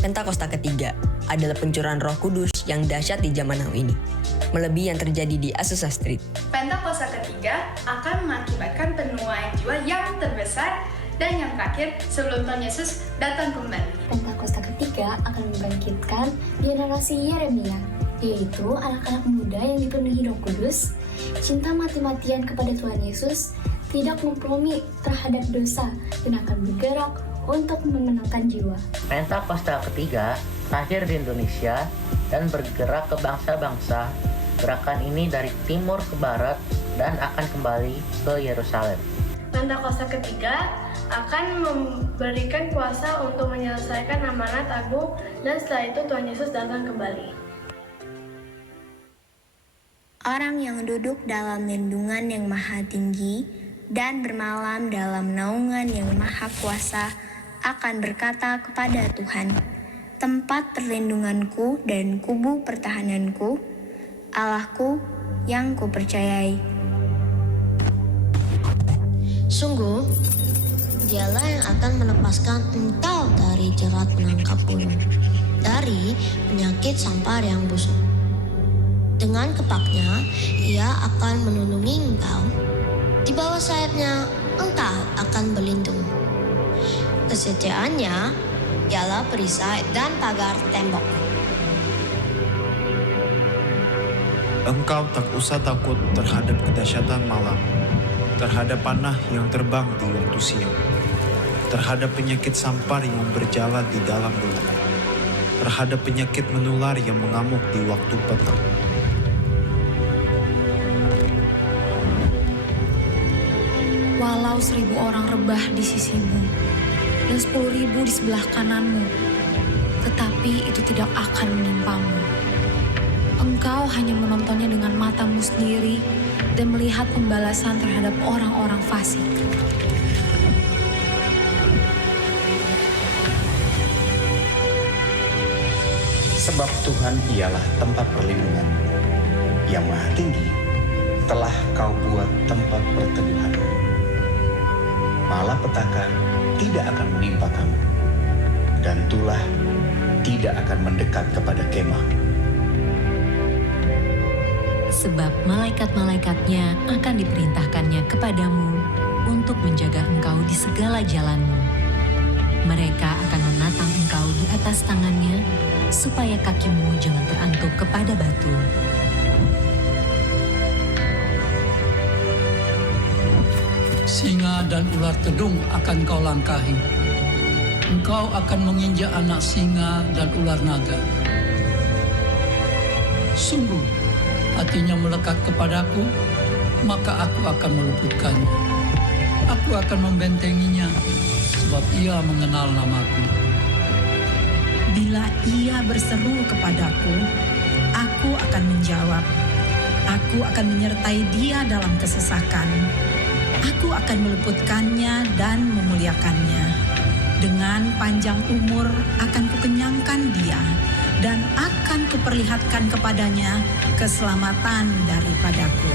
Pentakosta ketiga adalah pencurahan Roh Kudus yang dahsyat di zaman now ini, melebihi yang terjadi di Azusa Street. Pentakosta ketiga akan mengakibatkan penuaian jiwa yang terbesar dan yang terakhir sebelum Tuhan Yesus datang kembali. Pentakosta ketiga akan membangkitkan generasi Yeremia, yaitu anak-anak muda yang dipenuhi Roh Kudus, cinta mati-matian kepada Tuhan Yesus, tidak kompromi terhadap dosa, dan akan bergerak untuk memenangkan jiwa. Pentakosta ketiga lahir di Indonesia dan bergerak ke bangsa-bangsa. Gerakan ini dari timur ke barat dan akan kembali ke Yerusalem. Pentakosta ketiga akan memberikan kuasa untuk menyelesaikan amanat agung dan setelah itu Tuhan Yesus datang kembali. Orang yang duduk dalam lindungan yang maha tinggi dan bermalam dalam naungan yang maha kuasa akan berkata kepada Tuhan, tempat perlindunganku dan kubu pertahananku, Allahku yang kupercayai. Sungguh, Dialah yang akan melepaskan engkau dari jerat penangkap burung, dari penyakit sampar yang busuk. Dengan kepaknya, Ia akan melindungi engkau. Di bawah sayapnya, engkau akan berlindung. Kesetiaannya ialah perisai dan pagar tembok. Engkau tak usah takut terhadap kedahsyatan malam, terhadap panah yang terbang di waktu siang, terhadap penyakit sampar yang berjalan di dalam gelap, terhadap penyakit menular yang mengamuk di waktu petang. Walau 1000 orang rebah di sisimu dan 10.000 di sebelah kananmu, tetapi itu tidak akan menimpamu. Engkau hanya menontonnya dengan matamu sendiri dan melihat pembalasan terhadap orang-orang fasik. Sebab Tuhan ialah tempat perlindungan yang maha tinggi, telah kau buat tempat perteduhan. Malapetaka tidak akan menimpa kamu, dan tulah tidak akan mendekat kepada kemah. Sebab malaikat-malaikatnya akan diperintahkannya kepadamu untuk menjaga engkau di segala jalanmu. Mereka akan menatang engkau di atas tangannya, supaya kakimu jangan terantuk kepada batu. Singa dan ular tedung akan kau langkahi. Engkau akan menginjak anak singa dan ular naga. Sungguh, hatinya melekat kepadaku, maka aku akan meluputkannya. Aku akan membentenginya, sebab ia mengenal namaku. Bila ia berseru kepadaku, aku akan menjawab. Aku akan menyertai dia dalam kesesakan. Aku akan meluputkannya dan memuliakannya. Dengan panjang umur akan kukenyangkan dia, dan akan kuperlihatkan kepadanya keselamatan daripadaku.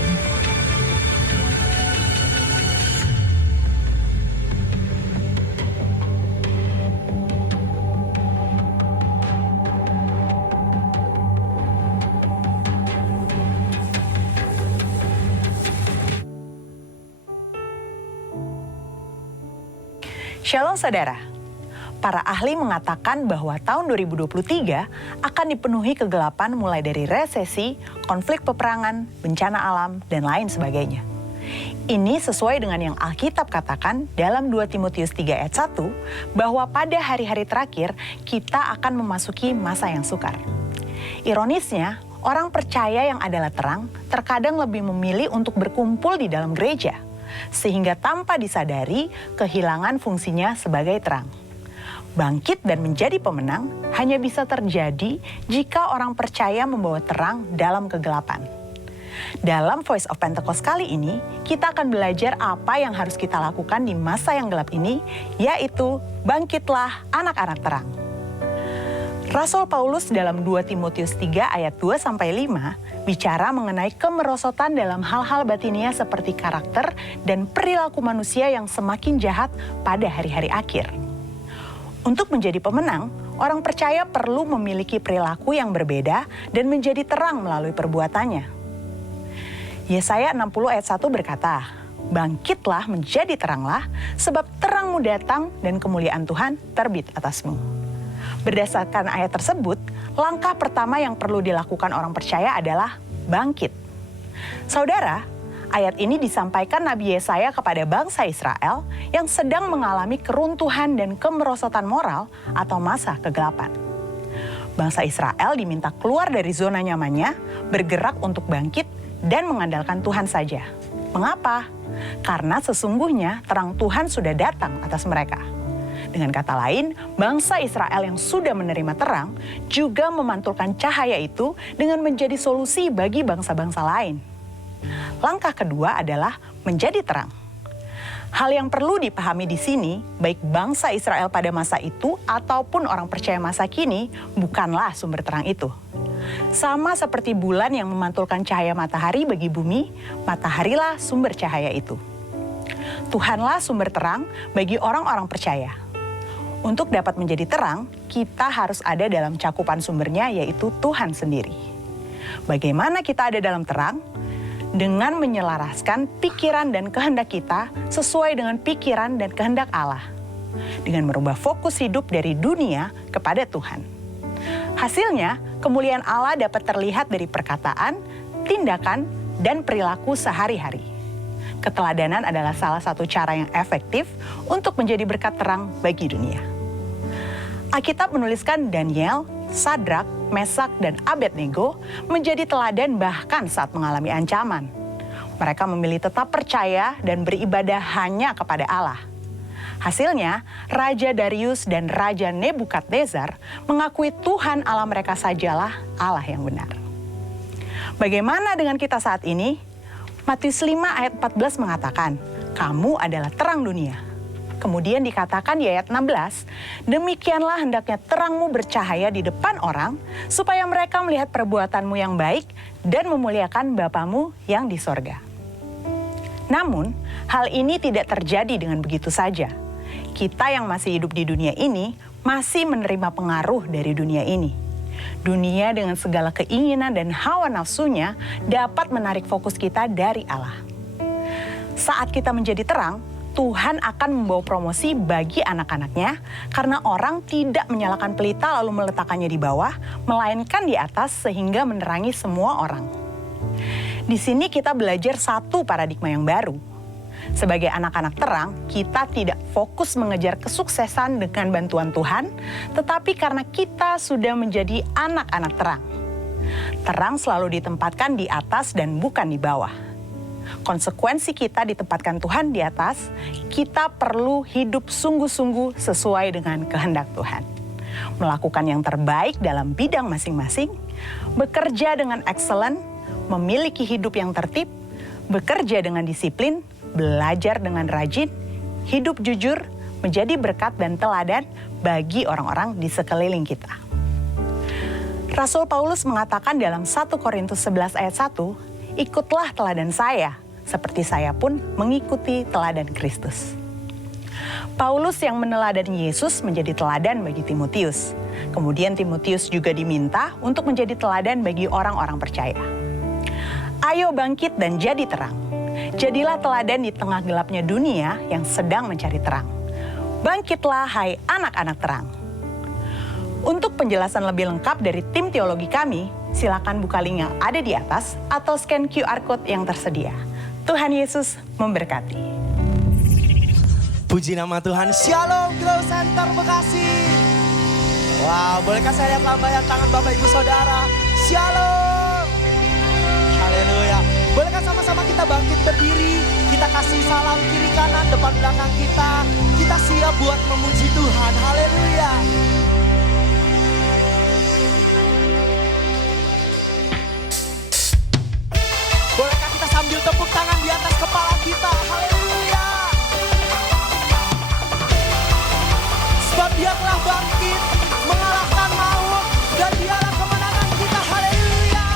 Shalom saudara, para ahli mengatakan bahwa tahun 2023 akan dipenuhi kegelapan mulai dari resesi, konflik peperangan, bencana alam, dan lain sebagainya. Ini sesuai dengan yang Alkitab katakan dalam 2 Timotius 3 ayat 1, bahwa pada hari-hari terakhir kita akan memasuki masa yang sukar. Ironisnya, orang percaya yang adalah terang terkadang lebih memilih untuk berkumpul di dalam gereja, sehingga tanpa disadari kehilangan fungsinya sebagai terang. Bangkit dan menjadi pemenang hanya bisa terjadi jika orang percaya membawa terang dalam kegelapan. Dalam Voice of Pentecost kali ini, kita akan belajar apa yang harus kita lakukan di masa yang gelap ini, yaitu bangkitlah anak-anak terang. Rasul Paulus dalam 2 Timotius 3 ayat 2-5 bicara mengenai kemerosotan dalam hal-hal batinia seperti karakter dan perilaku manusia yang semakin jahat pada hari-hari akhir. Untuk menjadi pemenang, orang percaya perlu memiliki perilaku yang berbeda dan menjadi terang melalui perbuatannya. Yesaya 60 ayat 1 berkata, "Bangkitlah menjadi teranglah, sebab terangmu datang dan kemuliaan Tuhan terbit atasmu." Berdasarkan ayat tersebut, langkah pertama yang perlu dilakukan orang percaya adalah bangkit. Saudara, ayat ini disampaikan Nabi Yesaya kepada bangsa Israel yang sedang mengalami keruntuhan dan kemerosotan moral atau masa kegelapan. Bangsa Israel diminta keluar dari zona nyamannya, bergerak untuk bangkit dan mengandalkan Tuhan saja. Mengapa? Karena sesungguhnya terang Tuhan sudah datang atas mereka. Dengan kata lain, bangsa Israel yang sudah menerima terang juga memantulkan cahaya itu dengan menjadi solusi bagi bangsa-bangsa lain. Langkah kedua adalah menjadi terang. Hal yang perlu dipahami di sini, baik bangsa Israel pada masa itu ataupun orang percaya masa kini, bukanlah sumber terang itu. Sama seperti bulan yang memantulkan cahaya matahari bagi bumi, mataharilah sumber cahaya itu. Tuhanlah sumber terang bagi orang-orang percaya. Untuk dapat menjadi terang, kita harus ada dalam cakupan sumbernya, yaitu Tuhan sendiri. Bagaimana kita ada dalam terang? Dengan menyelaraskan pikiran dan kehendak kita sesuai dengan pikiran dan kehendak Allah. Dengan merubah fokus hidup dari dunia kepada Tuhan. Hasilnya, kemuliaan Allah dapat terlihat dari perkataan, tindakan, dan perilaku sehari-hari. Keteladanan adalah salah satu cara yang efektif untuk menjadi berkat terang bagi dunia. Alkitab menuliskan Daniel, Sadrak, Mesak, dan Abednego menjadi teladan bahkan saat mengalami ancaman. Mereka memilih tetap percaya dan beribadah hanya kepada Allah. Hasilnya, Raja Darius dan Raja Nebukadnezar mengakui Tuhan Allah mereka sajalah Allah yang benar. Bagaimana dengan kita saat ini? Matius 5 ayat 14 mengatakan, "Kamu adalah terang dunia." Kemudian dikatakan di ayat 16, "Demikianlah hendaknya terangmu bercahaya di depan orang, supaya mereka melihat perbuatanmu yang baik dan memuliakan Bapamu yang di sorga." Namun, hal ini tidak terjadi dengan begitu saja. Kita yang masih hidup di dunia ini masih menerima pengaruh dari dunia ini. Dunia dengan segala keinginan dan hawa nafsunya dapat menarik fokus kita dari Allah. Saat kita menjadi terang, Tuhan akan membawa promosi bagi anak-anaknya karena orang tidak menyalakan pelita lalu meletakkannya di bawah, melainkan di atas sehingga menerangi semua orang. Di sini kita belajar satu paradigma yang baru. Sebagai anak-anak terang, kita tidak fokus mengejar kesuksesan dengan bantuan Tuhan, tetapi karena kita sudah menjadi anak-anak terang. Terang selalu ditempatkan di atas dan bukan di bawah. Konsekuensi kita ditempatkan Tuhan di atas, kita perlu hidup sungguh-sungguh sesuai dengan kehendak Tuhan. Melakukan yang terbaik dalam bidang masing-masing, bekerja dengan excellent, memiliki hidup yang tertib, bekerja dengan disiplin, belajar dengan rajin, hidup jujur, menjadi berkat dan teladan bagi orang-orang di sekeliling kita. Rasul Paulus mengatakan dalam 1 Korintus 11 ayat 1, "Ikutlah teladan saya, seperti saya pun mengikuti teladan Kristus." Paulus yang meneladani Yesus menjadi teladan bagi Timotius. Kemudian Timotius juga diminta untuk menjadi teladan bagi orang-orang percaya. Ayo bangkit dan jadi terang. Jadilah teladan di tengah gelapnya dunia yang sedang mencari terang. Bangkitlah hai anak-anak terang. Untuk penjelasan lebih lengkap dari tim teologi kami, silakan buka link yang ada di atas atau scan QR Code yang tersedia. Tuhan Yesus memberkati. Puji nama Tuhan. Shalom Grow Center Bekasi. Wow, bolehkah saya lihat lambaian tangan Bapak Ibu Saudara? Shalom. Haleluya. Bolehkah sama-sama kita bangkit berdiri? Kita kasih salam kiri kanan depan belakang kita. Kita siap buat memuji Tuhan. Haleluya. Bolehkah kita sambil tepuk tangan di atas kepala kita? Haleluya. Sebab Dia telah bangkit, mengalahkan maut, dan Dialah kemenangan kita. Haleluya.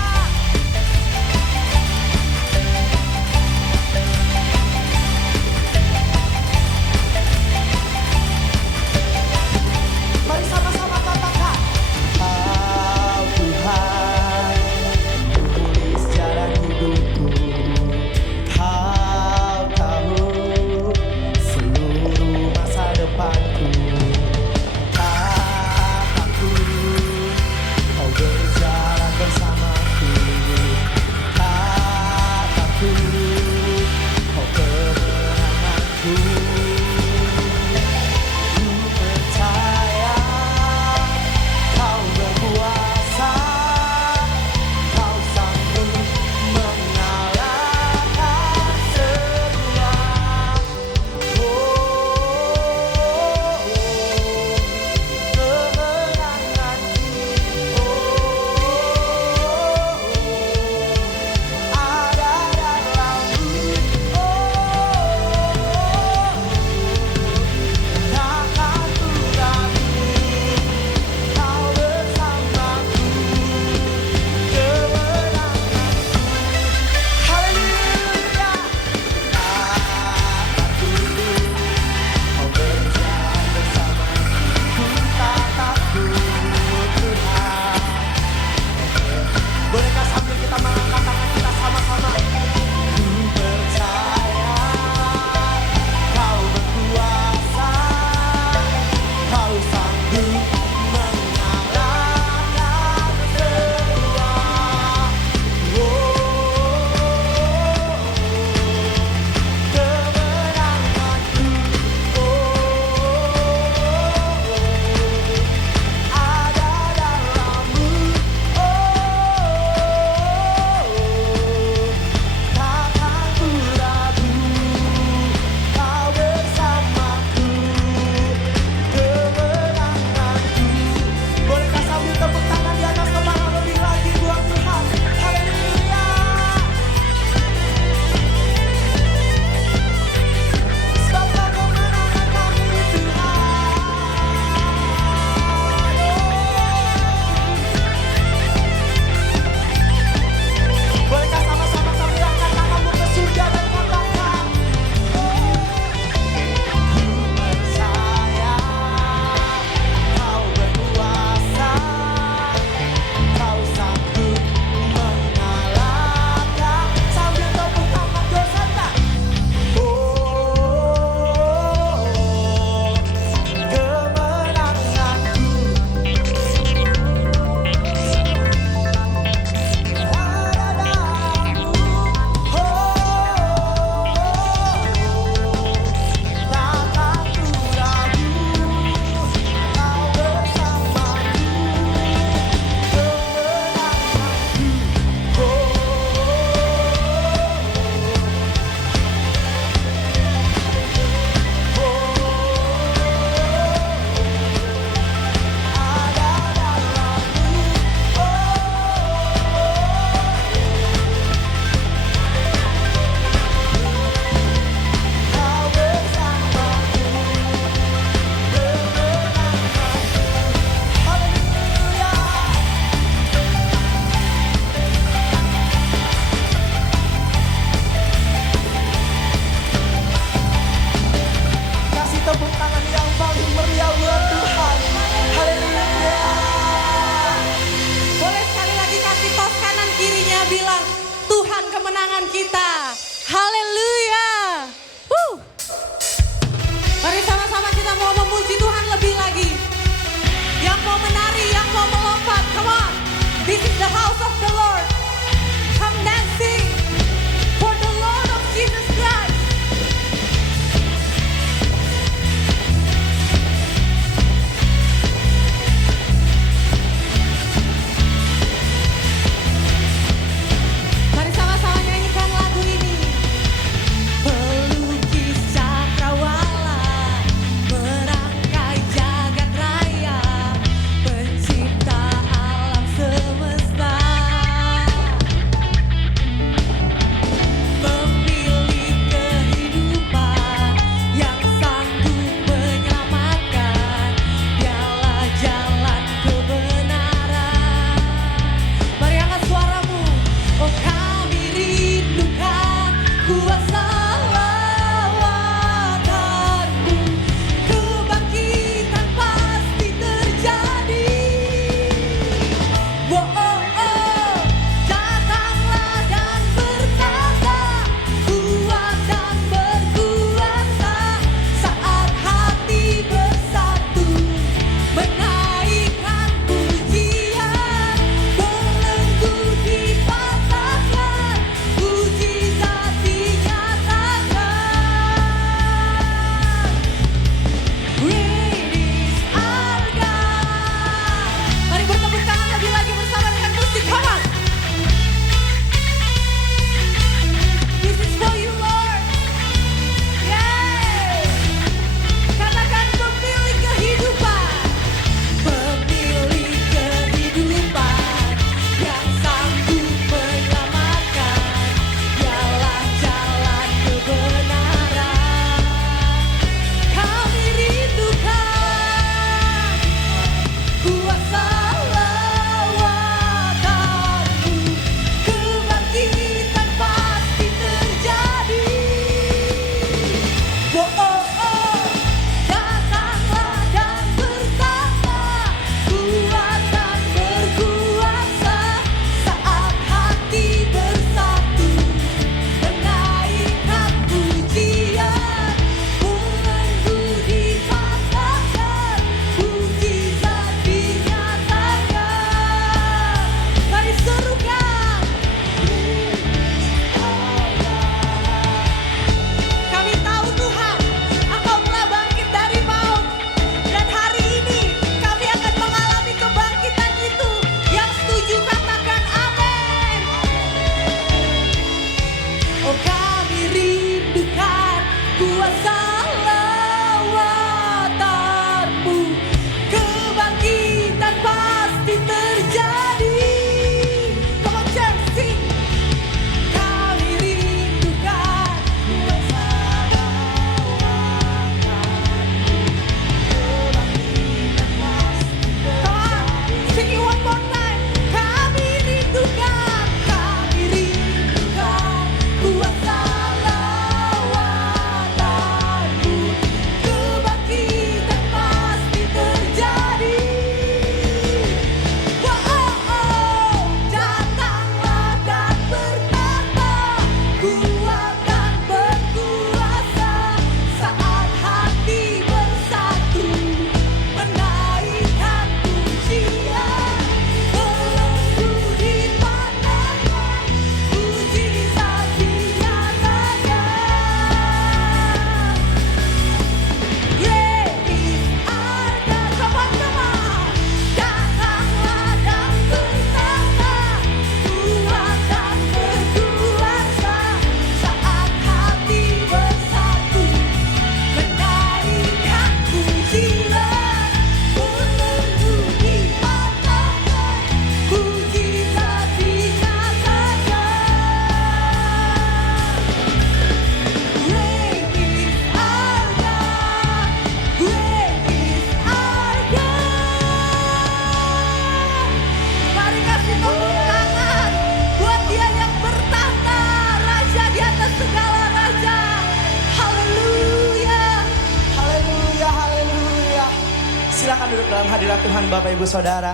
Silakan duduk dalam hadirat Tuhan Bapak Ibu Saudara.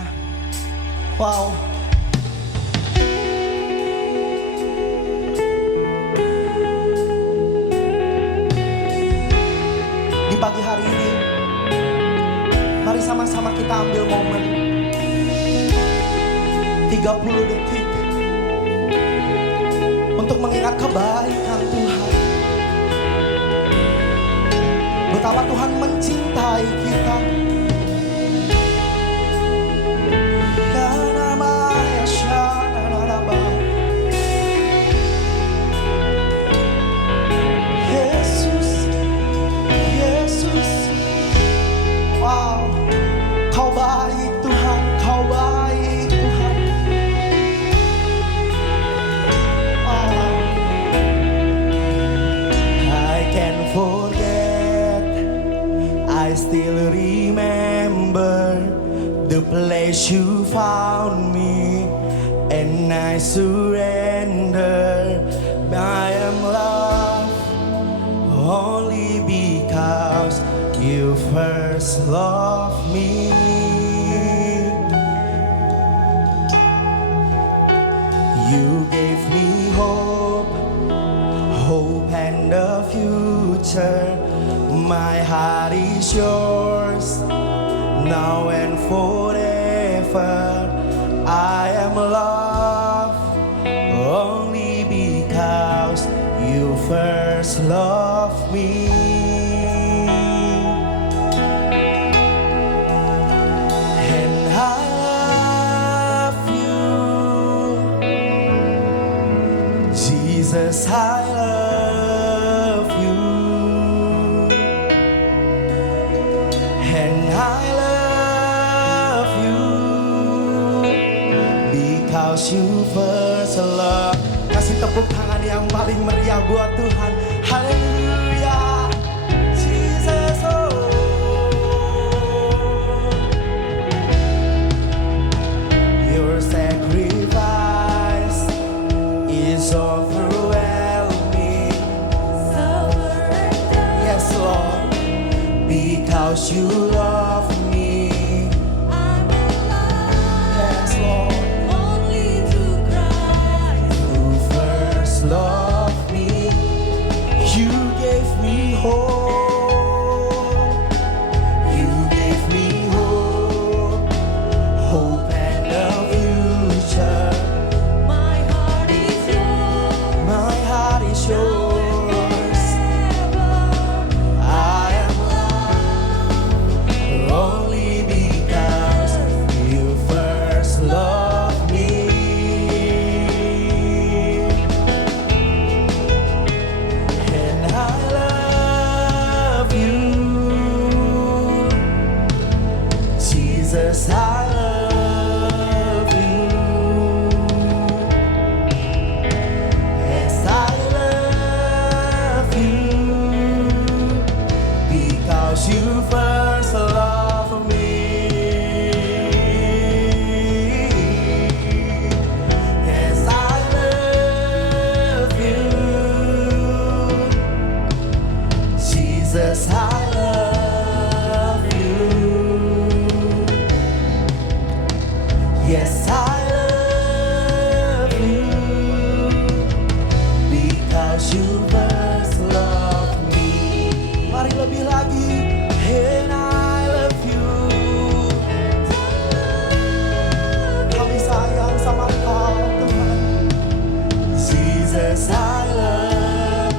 Wow. Di pagi hari ini, mari sama-sama kita ambil momen 30 detik untuk mengingat kebaikan Tuhan. Betapa Tuhan mencintai kita. Yesus, Yesus, wow, Kau baik Tuhan, Kau baik Tuhan. Oh, I can forget, I still remember the place you found me, and I surrender. I am loved only because you first loved me. You gave me hope, hope and a future. My heart is yours, now and forever. I am loved only because you first loved me. And I love you, Jesus, I love you. And I love you because you first love. Kasih tepuk tangan yang paling meriah buat Tuhan. Haleluya. Jesus, oh. Your sacrifice is overwhelming. Yes, Lord. Because you love me. Yes, Lord. Love me, you gave me hope, you gave me hope, hope and a future. My heart is yours, my heart is yours. I am loved only because you first loved me. Jesus, I love you. Yes, I love you because you first loved me. Yes, I love you, Jesus, I love you. Yes, I love you because you first loved me. Mari lebih lagi. And I love you. Kami sayang sama Engkau Tuhan. Jesus, I love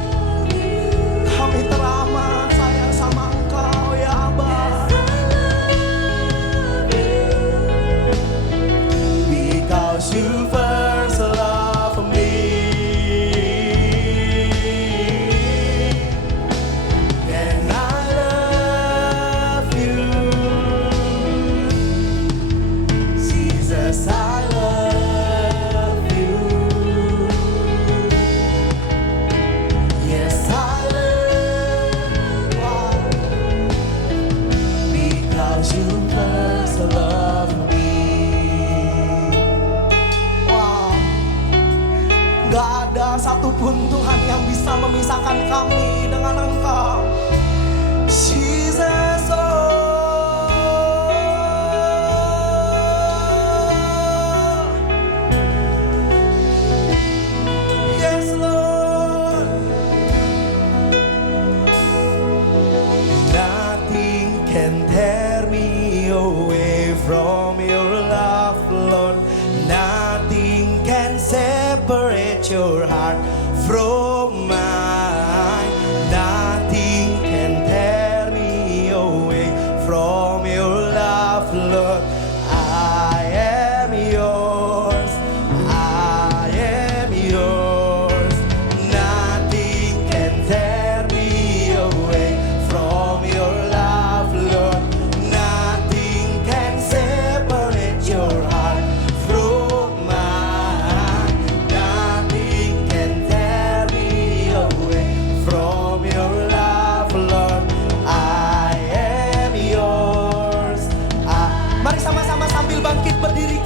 you. Kami teramat sayang sama Engkau ya Abba. Because you first loved me. And I love you. Jesus, I love you. Yes, I love you. Because you first loved me. Gak ada satupun Tuhan yang bisa memisahkan kami dengan Engkau. Jesus, oh.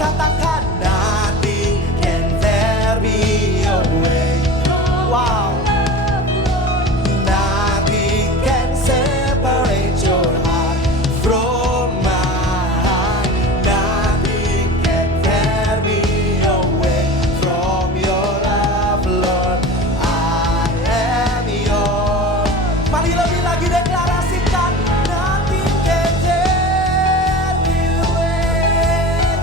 katakan nothing can tear me away. Wow. Nothing can separate your heart from mine. Nothing can tear me away from your love, Lord. I am yours. Mari lebih lagi deklarasikan. Nothing can tear me away.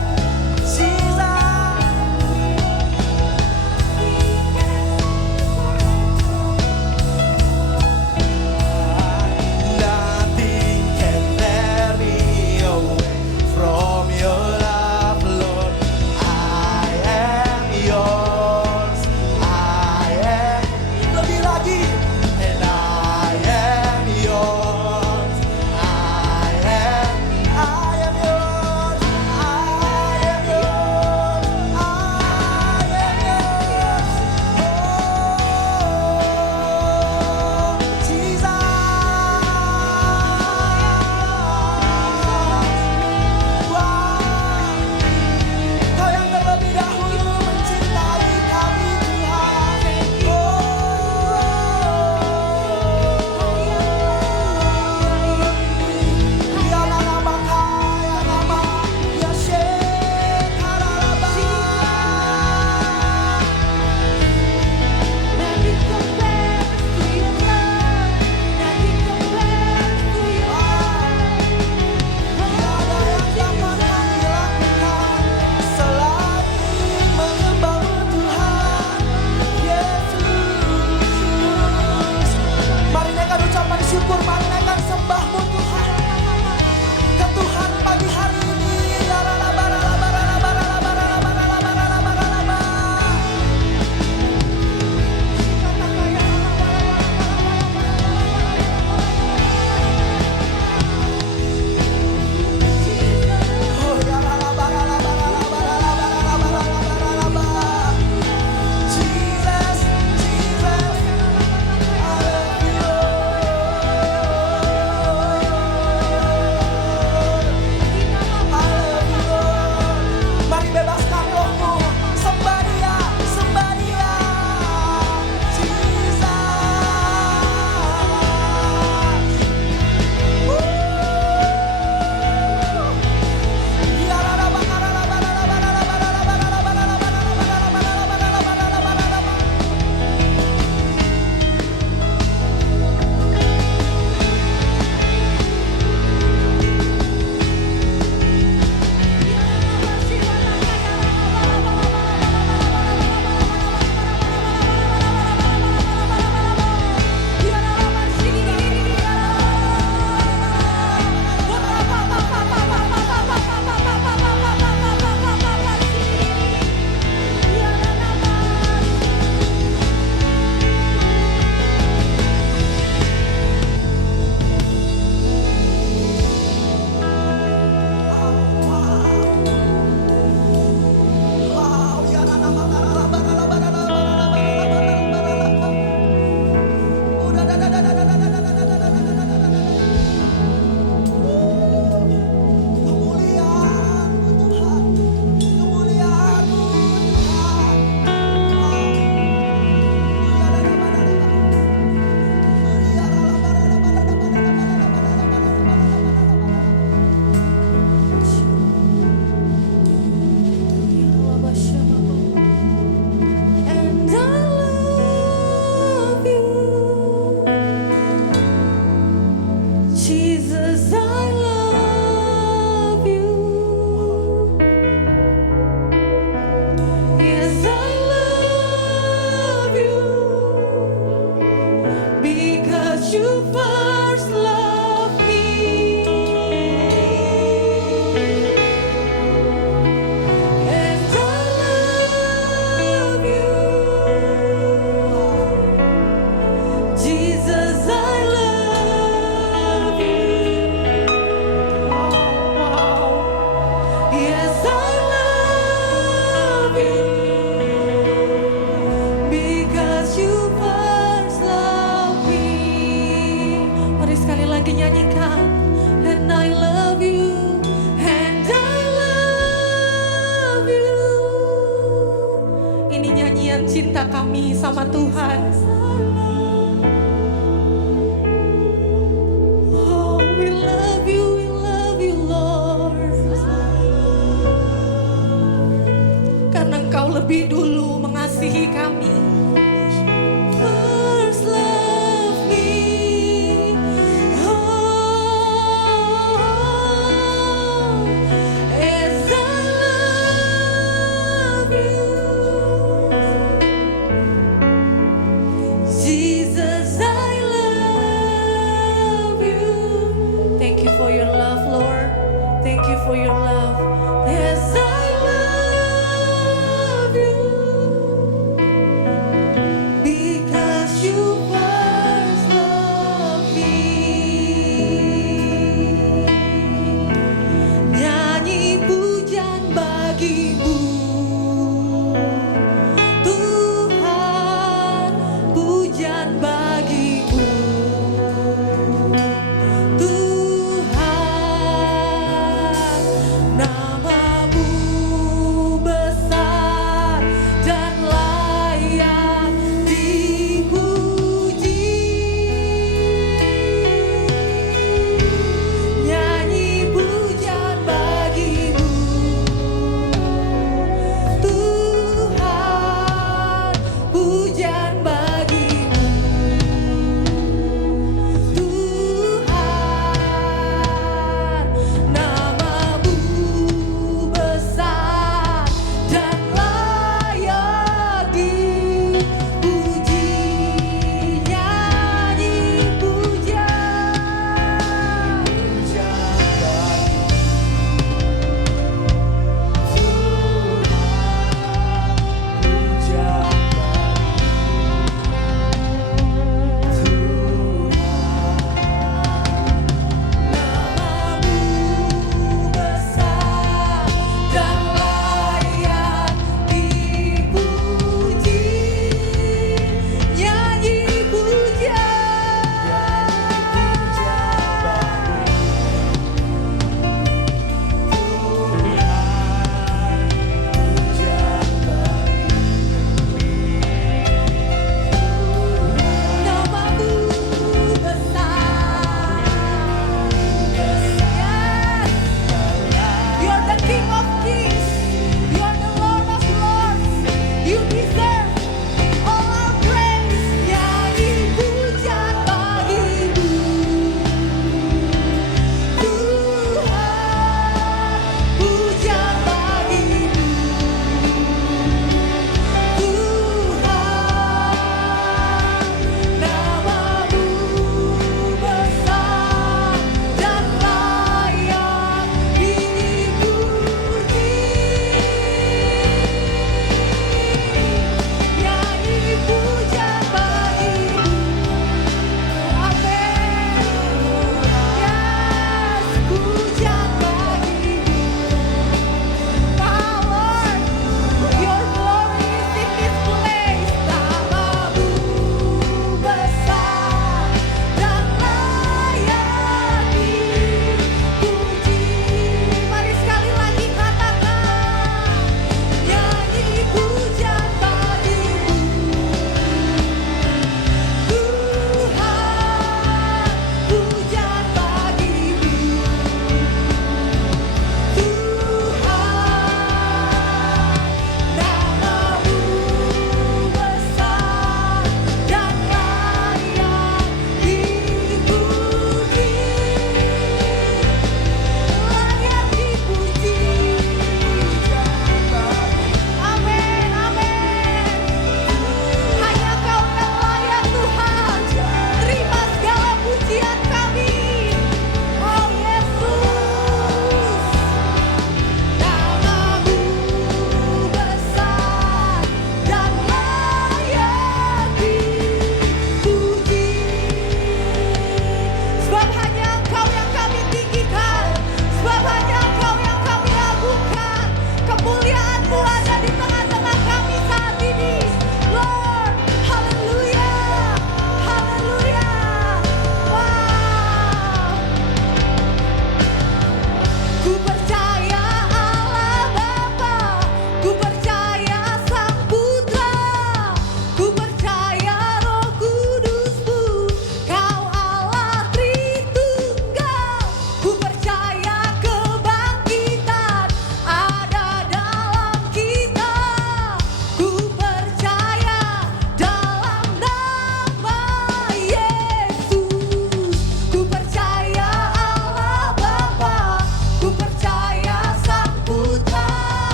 cinta kami sama Tuhan. Oh, we love you Lord. Karena Engkau lebih dulu mengasihi kami. First love me. Oh, as I love you.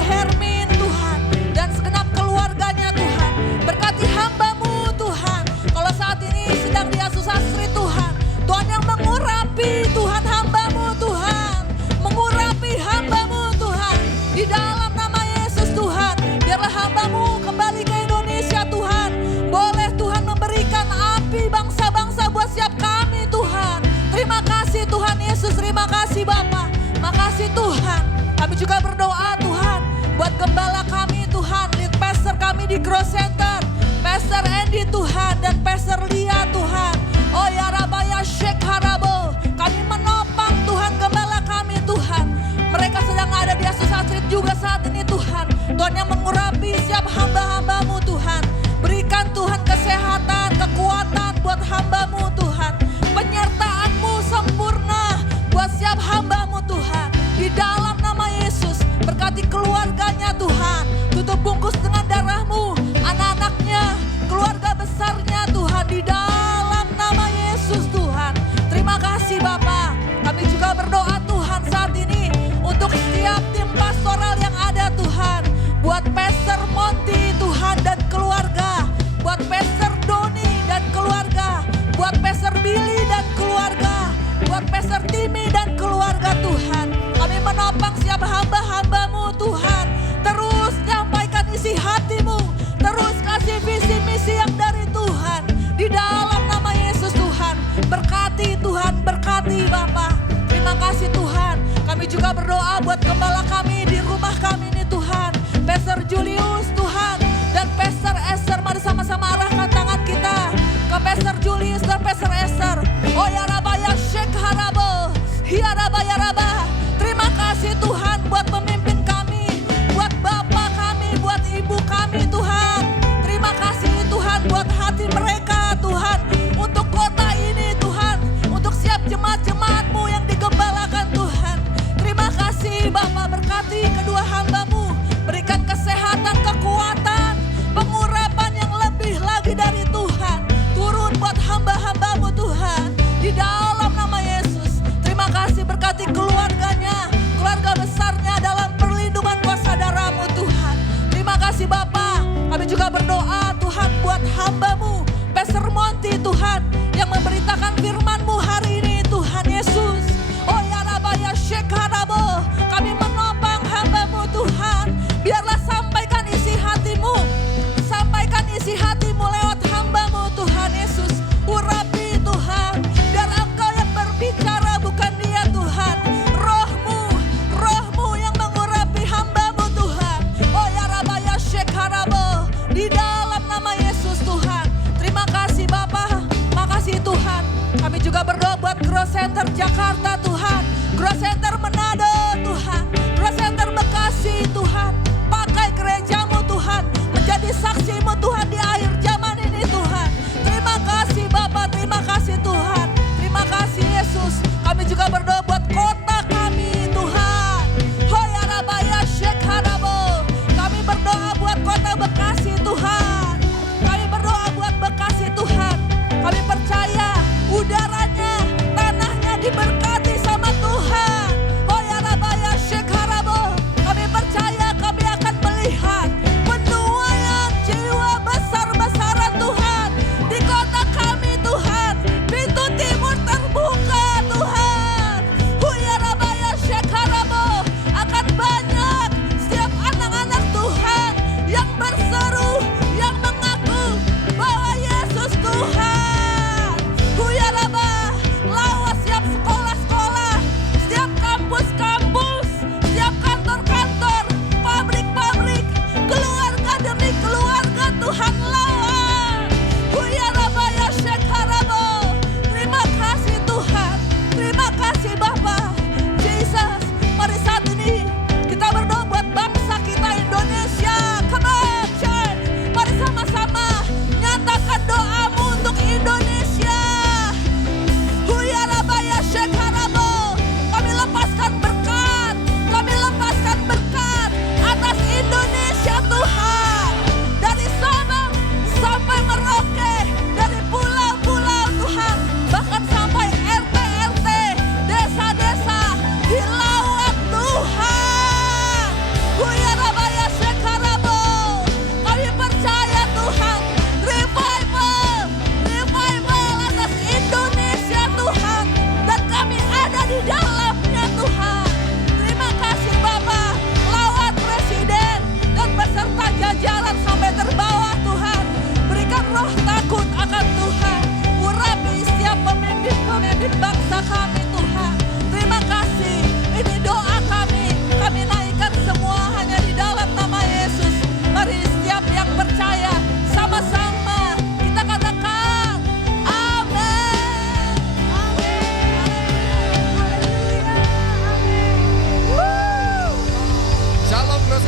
Hermin Tuhan, dan segenap keluarganya Tuhan. Berkati hamba-Mu Tuhan, kalau saat ini sedang di Asus Asri Tuhan. Tuhan yang mengurapi Tuhan hamba-Mu Tuhan, mengurapi hamba-Mu Tuhan. Di dalam nama Yesus Tuhan, biarlah hamba-Mu kembali ke Indonesia Tuhan. Boleh Tuhan memberikan api bangsa-bangsa buat siap kami Tuhan. Terima kasih Tuhan Yesus, terima kasih Bapa. Makasih Tuhan. Kami juga berdoa Tuhan buat gembala kami Tuhan, lead pastor kami di Grow Center, Pastor Andy Tuhan dan Pastor Lia Tuhan. Oh ya Rabaya Sheikh Harabo, kami menopang Tuhan gembala kami Tuhan. Mereka sedang ada di Asus Asri juga saat ini Tuhan. Tuhan yang mengurapi siap hamba-hamba-Mu Tuhan. Berikan Tuhan kesehatan, kekuatan buat hamba-Mu Tuhan. Penyertaan-Mu sempurna buat siap hamba-Mu Tuhan. Di dalam nama Yesus, berkati keluarganya Tuhan. Tutup bungkus dengan darah-Mu, anak-anaknya, keluarga besarnya Tuhan. Di dalam nama Yesus Tuhan. Terima kasih Bapa. Kami juga berdoa Tuhan saat ini untuk setiap tim pastoral yang ada Tuhan. Buat Pastor Monty Tuhan dan keluarga. Buat Pastor Doni dan keluarga. Buat Pastor Billy dan keluarga. Buat Pastor Timmy dan keluarga Tuhan. Kami menopang siap hamba-hamba-Mu Tuhan. Terus nyampaikan isi hati-Mu. Terus kasih visi misi yang dari Tuhan. Di dalam nama Yesus Tuhan. Berkati Tuhan, berkati Bapa. Terima kasih Tuhan. Kami juga berdoa buat gembala kami di rumah kami ini Tuhan. Pastor Julius Tuhan dan Pastor Esther. Mari sama-sama arahkan tangan kita ke Pastor Julius dan Pastor Esther. Oh ya Rabaya Sheikh Harabo, ya Rabaya Rabah. Terima kasih Tuhan buat pemimpin kami, buat bapak kami, buat ibu kami Tuhan. Terima kasih Tuhan buat hati mereka Tuhan. Untuk kota ini Tuhan, untuk siap jemaat-jemaat-Mu yang digembalakan Tuhan. Terima kasih Bapa, berkati kedua hamba-Mu. Berikan kesehatan, kekuatan, pengurapan yang lebih lagi dari Tuhan. Turun buat hamba-hamba-Mu Tuhan. Di dalam nama Yesus. Terima kasih berkati keluarganya, keluarga besarnya dalam perlindungan kuasa darah-Mu Tuhan. Terima kasih Bapa. Kami juga berdoa Tuhan buat hamba-Mu, Pastor Monty Tuhan, yang memberitakan firman-Mu hari ini Tuhan Yesus. Oh ya Rabaya Sheikh Harabo, kami menopang hamba-Mu Tuhan. Biarlah sampaikan isi hati-Mu, sampaikan isi hati-Mu lewat hamba-Mu Tuhan Yesus. Urapi Tuhan, biar Engkau yang berbicara bukan dia Tuhan. Roh-Mu yang mengurapi hamba-Mu Tuhan. Oh ya Rabaya Sheikh Harabo, di dalam nama Yesus Tuhan. Terima kasih Bapa, makasih Tuhan. Kami juga berdoa buat Grow Center Jakarta Tuhan, Grow Center Manado Tuhan, Grow Center Bekasi Tuhan. Pakai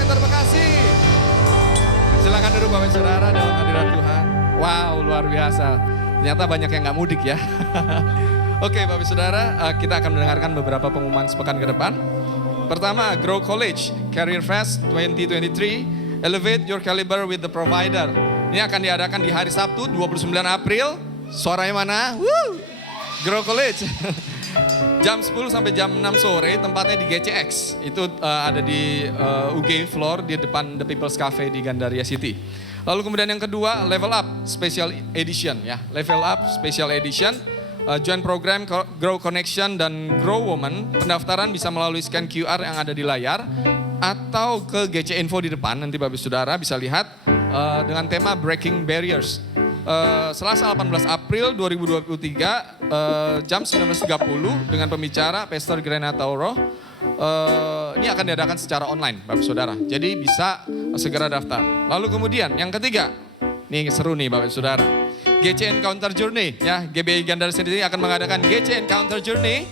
Center Bekasi. Silakan duduk Bapak Saudara dalam hadirat Tuhan. Wow, luar biasa. Ternyata banyak yang nggak mudik ya. Oke Bapak Saudara, kita akan mendengarkan beberapa pengumuman sepekan ke depan. Pertama, Grow College Career Fest 2023, Elevate Your Caliber with the Provider. Ini akan diadakan di hari Sabtu 29 April. Suaranya mana? Woo! Grow College. Jam 10 sampai jam 6 sore, tempatnya di GCX. Itu ada di UG floor di depan The People's Cafe di Gandaria City. Lalu kemudian yang kedua, Level Up Special Edition ya. Level Up Special Edition. Join program Grow Connection dan Grow Woman. Pendaftaran bisa melalui scan QR yang ada di layar atau ke GC Info di depan. Nanti Bapak Saudara bisa lihat dengan tema Breaking Barriers. Selasa 18 April 2023 jam 19.30 dengan pembicara Pastor Grena Tauro. Ini akan diadakan secara online Bapak Saudara. Jadi bisa segera daftar. Lalu kemudian yang ketiga, nih seru nih Bapak Saudara. GC Encounter Journey ya, GBI Gandaria sendiri akan mengadakan GC Encounter Journey,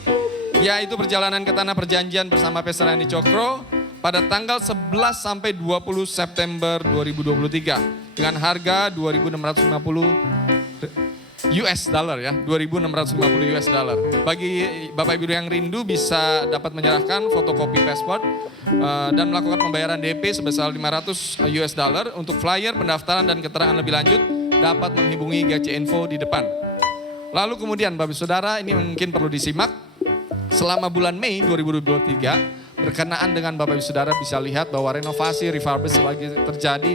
yaitu perjalanan ke tanah perjanjian bersama Pastor Andi Cokro pada tanggal 11 sampai 20 September 2023 dengan harga 2.650 US dollar ya, 2.650 US dollar. Bagi Bapak Ibu yang rindu bisa dapat menyerahkan fotokopi pasport dan melakukan pembayaran DP sebesar 500 US dollar. Untuk flyer, pendaftaran dan keterangan lebih lanjut dapat menghubungi GC Info di depan. Lalu kemudian Bapak Saudara, ini mungkin perlu disimak. Selama bulan Mei 2023 berkenaan dengan Bapak Ibu Saudara bisa lihat bahwa renovasi refurbish lagi terjadi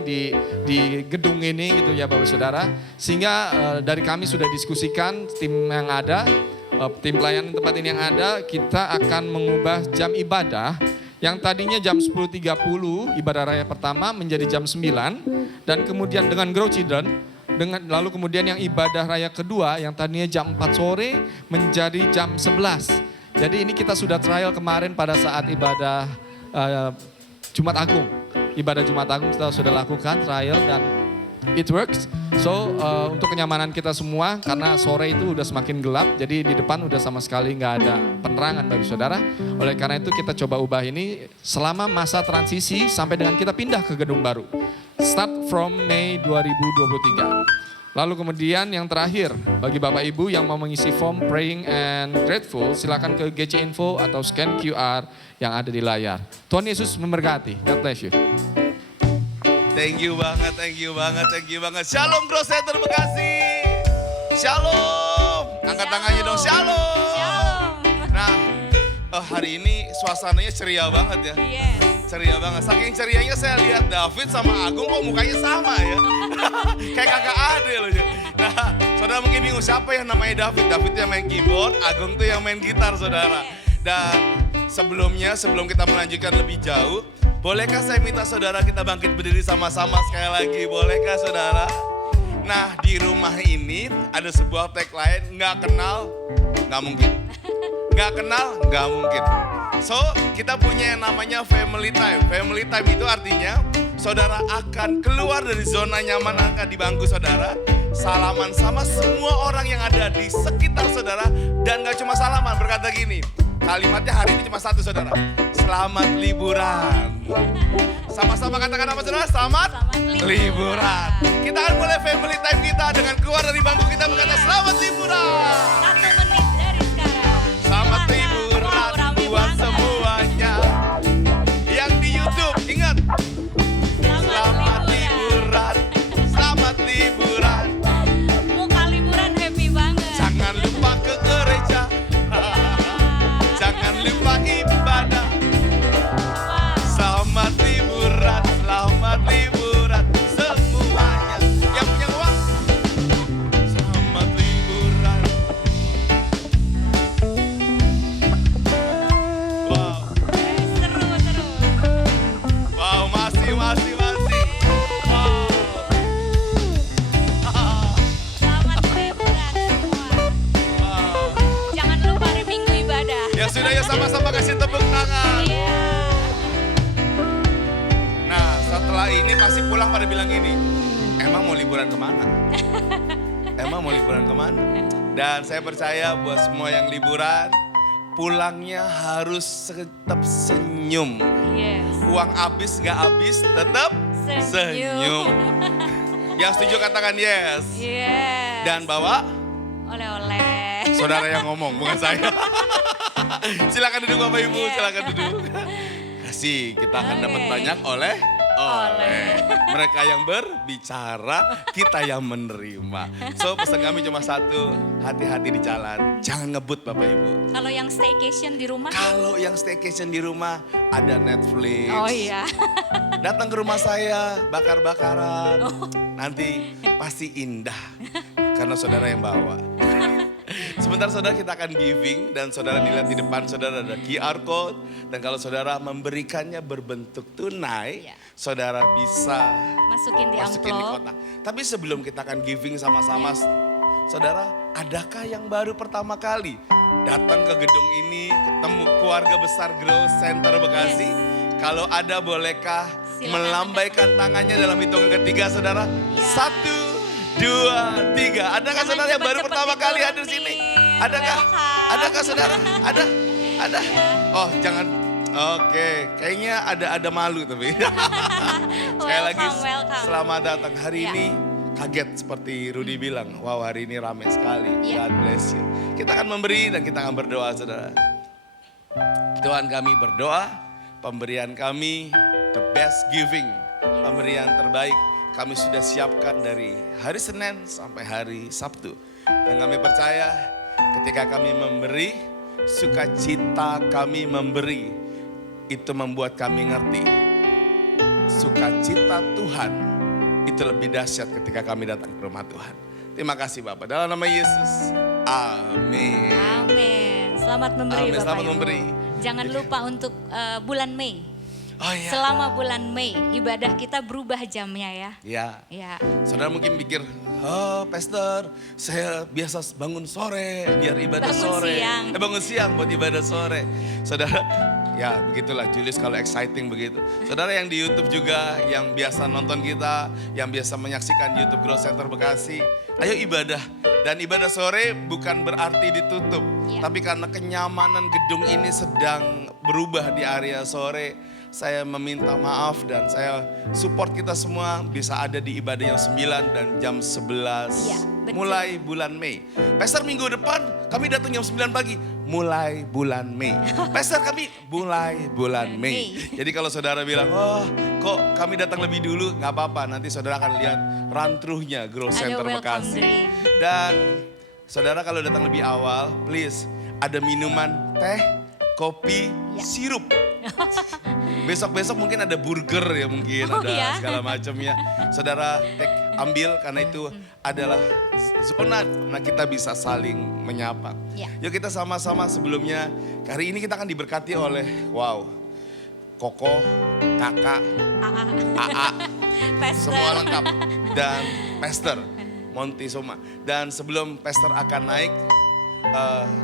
di gedung ini gitu ya Bapak Saudara. Sehingga dari kami sudah diskusikan tim yang ada, tim pelayanan tempat ini yang ada, kita akan mengubah jam ibadah yang tadinya jam 10.30 ibadah raya pertama menjadi jam 9 dan kemudian dengan Grow Children lalu kemudian yang ibadah raya kedua yang tadinya jam 4 sore menjadi jam 11. Jadi ini kita sudah trial kemarin pada saat ibadah Jumat Agung. Ibadah Jumat Agung kita sudah lakukan trial dan it works. So untuk kenyamanan kita semua karena sore itu udah semakin gelap. Jadi di depan udah sama sekali nggak ada penerangan bagi saudara. Oleh karena itu kita coba ubah ini selama masa transisi sampai dengan kita pindah ke gedung baru. Start from Mei 2023. Lalu kemudian yang terakhir, bagi Bapak Ibu yang mau mengisi form Praying and Grateful, silakan ke GC Info atau scan QR yang ada di layar. Tuhan Yesus memberkati. God bless you. Thank you banget, thank you banget, thank you banget. Shalom Grow Center Bekasi. Shalom. Angkat tangannya dong, shalom. Nah, hari ini suasananya ceria banget ya. Ceria banget. Saking cerianya saya lihat David sama Agung kok mukanya sama ya. Kayak kakak adik loh. Nah, saudara mungkin bingung siapa yang namanya David. David yang main keyboard, Agung tuh yang main gitar saudara. Dan sebelum kita melanjutkan lebih jauh, bolehkah saya minta saudara kita bangkit berdiri sama-sama sekali lagi? Bolehkah saudara? Nah, di rumah ini ada sebuah tagline, nggak kenal, nggak mungkin. Nggak kenal, nggak mungkin. So, kita punya yang namanya family time. Family time itu artinya saudara akan keluar dari zona nyaman angka di bangku saudara. Salaman sama semua orang yang ada di sekitar saudara. Dan gak cuma salaman, berkata gini. Kalimatnya hari ini cuma satu saudara. Selamat liburan. Sama-sama katakan apa saudara? Selamat liburan. Kita akan mulai family time kita dengan keluar dari bangku kita berkata selamat liburan. 1 menit dari sekarang. Selamat liburan buat semuanya. Yang di YouTube ingat. Selamat liburan. Selamat liburan. Muka liburan happy banget. Jangan lupa ke gereja. Jangan lupa ibadah. Selamat liburan, selamat liburan semuanya. Yang punya uang, selamat liburan. Wow. Seru. Wow, masih. Wow. Selamat liburan semua. Wow. Jangan lupa hari Minggu ibadah. Ya sudah ya sama-sama kasih tepuk tangan. Nah setelah ini pasti pulang pada bilang gini, emang mau liburan kemana? Emang mau liburan kemana? Dan saya percaya buat semua yang liburan, pulangnya harus tetap senyum. Yes. Uang habis gak habis tetap senyum. Yang setuju katakan yes. Yes. Dan bawa oleh-oleh. saudara yang ngomong, bukan saya. Silakan duduk Bapak Ibu, silakan duduk. Kasih, kita akan dapat banyak oleh. Mereka yang berbicara, kita yang menerima. So pesan kami cuma satu, hati-hati di jalan. Jangan ngebut Bapak Ibu. Kalau yang staycation di rumah? Kalau yang staycation di rumah, ada Netflix. Oh iya. Datang ke rumah saya, bakar-bakaran. Nanti pasti indah. Karena saudara yang bawa. Sebentar saudara kita akan giving dan saudara dilihat di depan saudara ada QR code. Dan kalau saudara memberikannya berbentuk tunai, saudara bisa masukin di amplop. kotak. Tapi sebelum kita akan giving sama-sama, saudara adakah yang baru pertama kali datang ke gedung ini, ketemu keluarga besar Growth Center Bekasi? Kalau ada bolehkah melambaikan tangannya dalam hitungan ketiga saudara? 1, 2, 3. Adakah saudara yang baru pertama kali hadir sini? Adakah? Adakah saudara? Ada? Oh jangan. Oke, kayaknya ada malu tapi. Sekali lagi selamat datang. Hari ini kaget seperti Rudy bilang. Wow, hari ini ramai sekali. God bless you. Kita akan memberi dan kita akan berdoa saudara. Tuhan kami berdoa, pemberian kami the best giving. Pemberian terbaik kami sudah siapkan dari hari Senin sampai hari Sabtu. Dan kami percaya ketika kami memberi, sukacita kami memberi, itu membuat kami ngerti. Sukacita Tuhan itu lebih dahsyat ketika kami datang ke rumah Tuhan. Terima kasih Bapak, dalam nama Yesus. Amin. Amin. Selamat memberi Bapak Selamat Ibu. memberi. Jangan lupa untuk bulan Mei. Oh iya. Selama bulan Mei, ibadah kita berubah jamnya ya. Ya. Saudara mungkin pikir, oh pastor, saya biasa bangun sore biar ibadah sore. Bangun siang buat ibadah sore. Saudara, ya begitulah Julius kalau exciting begitu. Saudara yang di YouTube juga, yang biasa nonton kita, yang biasa menyaksikan YouTube Growth Center Bekasi, ayo ibadah. Dan ibadah sore bukan berarti ditutup. Tapi karena kenyamanan gedung ini sedang berubah di area sore, saya meminta maaf dan saya support kita semua bisa ada di ibadah yang 9 dan jam 11 mulai bulan Mei. Pastor minggu depan kami datang jam 9 pagi mulai bulan Mei. Pastor kami mulai bulan Mei. Jadi kalau saudara bilang, oh kok kami datang lebih dulu, gak apa-apa. Nanti saudara akan lihat rantruhnya Growth Center Bekasi. Dan saudara kalau datang lebih awal, please ada minuman teh, kopi, sirup. Besok-besok mungkin ada burger ya mungkin, ada segala macamnya. Saudara ambil karena itu adalah zona mana kita bisa saling menyapa. Yuk kita sama-sama sebelumnya, hari ini kita akan diberkati oleh Koko, Kakak, AA, semua lengkap. Dan Pastor Monty Soma. Dan sebelum Pastor akan naik,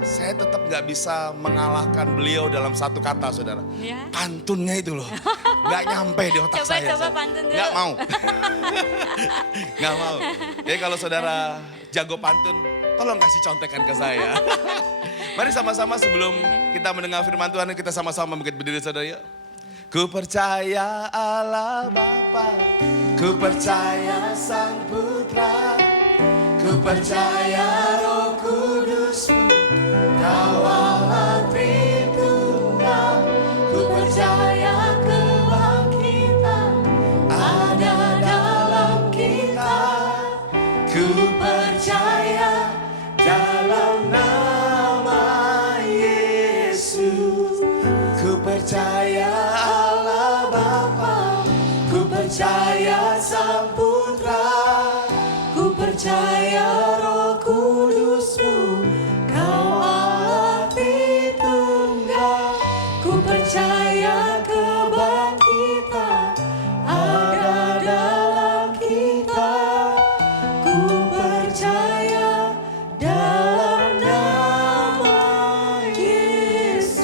saya tetap gak bisa mengalahkan beliau dalam satu kata saudara. Pantunnya itu loh, gak nyampe di otak saya. Coba pantun dulu. Gak mau. Gak mau. Jadi kalau saudara jago pantun, tolong kasih contekan ke saya. Mari sama-sama sebelum kita mendengar firman Tuhan, kita sama-sama bangkit berdiri saudara yuk. Ku percaya Allah Bapa, ku percaya Sang Putra, ku percaya Roh Kudus-Mu, Kau Allah Tritunggal. Ku percaya kebangkitan ada dalam kita. Ku percaya dalam nama Yesus. Ku percaya Allah Bapa, ku percaya Sang Putra, ku percaya Roh Kudus-Mu, Kau Allah Tritunggal. Ku percaya kebangkitan ada dalam kita. Ku percaya dalam nama Yesus.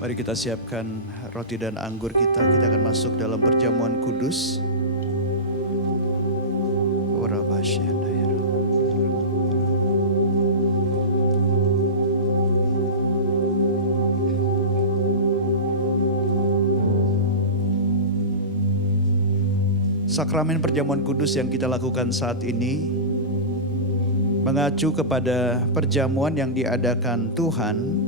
Mari kita siapkan roti dan anggur kita. Kita akan masuk dalam perjamuan kudus. Sakramen perjamuan kudus yang kita lakukan saat ini mengacu kepada perjamuan yang diadakan Tuhan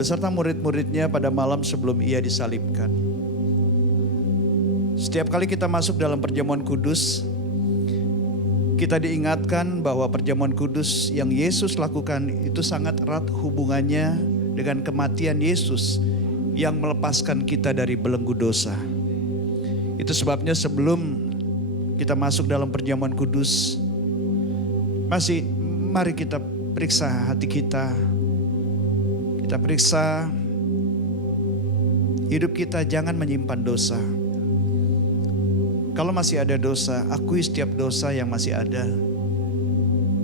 beserta murid-muridnya pada malam sebelum ia disalibkan. Setiap kali kita masuk dalam perjamuan kudus, kita diingatkan bahwa perjamuan kudus yang Yesus lakukan itu sangat erat hubungannya dengan kematian Yesus yang melepaskan kita dari belenggu dosa. Itu sebabnya sebelum kita masuk dalam perjamuan kudus, mari kita periksa hati kita. Kita periksa hidup kita, jangan menyimpan dosa. Kalau masih ada dosa, akui setiap dosa yang masih ada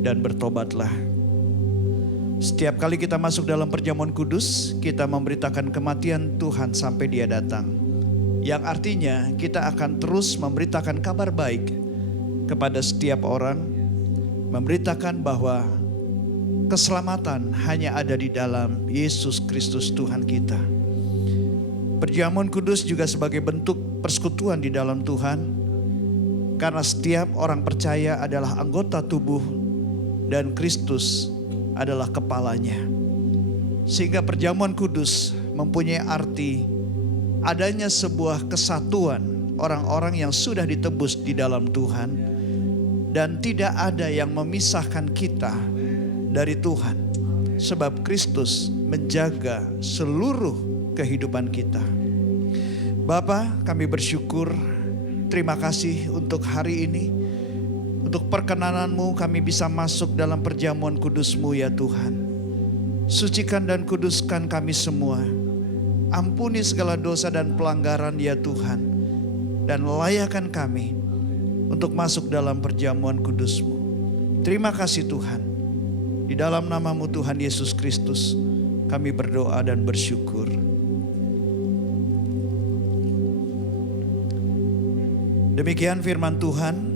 dan bertobatlah. Setiap kali kita masuk dalam perjamuan kudus, kita memberitakan kematian Tuhan sampai Dia datang. Yang artinya kita akan terus memberitakan kabar baik kepada setiap orang, memberitakan bahwa keselamatan hanya ada di dalam Yesus Kristus Tuhan kita. Perjamuan kudus juga sebagai bentuk persekutuan di dalam Tuhan, karena setiap orang percaya adalah anggota tubuh dan Kristus adalah kepalanya. Sehingga perjamuan kudus mempunyai arti adanya sebuah kesatuan orang-orang yang sudah ditebus di dalam Tuhan, dan tidak ada yang memisahkan kita dari Tuhan, sebab Kristus menjaga seluruh kehidupan kita. Bapa, kami bersyukur, terima kasih untuk hari ini, untuk perkenanan-Mu kami bisa masuk dalam perjamuan kudus-Mu ya Tuhan. Sucikan dan kuduskan kami semua. Ampuni segala dosa dan pelanggaran ya Tuhan, dan layakan kami untuk masuk dalam perjamuan kudus-Mu. Terima kasih Tuhan. Di dalam nama-Mu Tuhan Yesus Kristus kami berdoa dan bersyukur. Demikian firman Tuhan.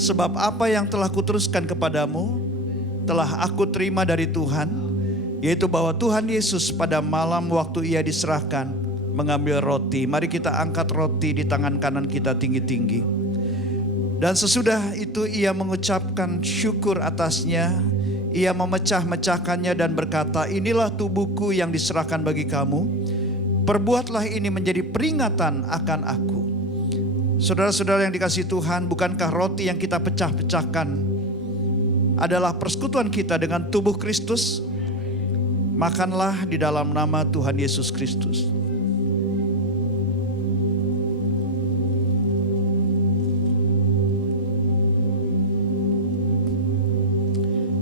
Sebab apa yang telah kuteruskan kepadamu telah aku terima dari Tuhan, yaitu bahwa Tuhan Yesus pada malam waktu ia diserahkan mengambil roti. Mari kita angkat roti di tangan kanan kita tinggi-tinggi. Dan sesudah itu ia mengucapkan syukur atasnya. Ia memecah-mecahkannya dan berkata, inilah tubuhku yang diserahkan bagi kamu. Perbuatlah ini menjadi peringatan akan aku. Saudara-saudara yang dikasihi Tuhan, bukankah roti yang kita pecah-pecahkan adalah persekutuan kita dengan tubuh Kristus? Makanlah di dalam nama Tuhan Yesus Kristus.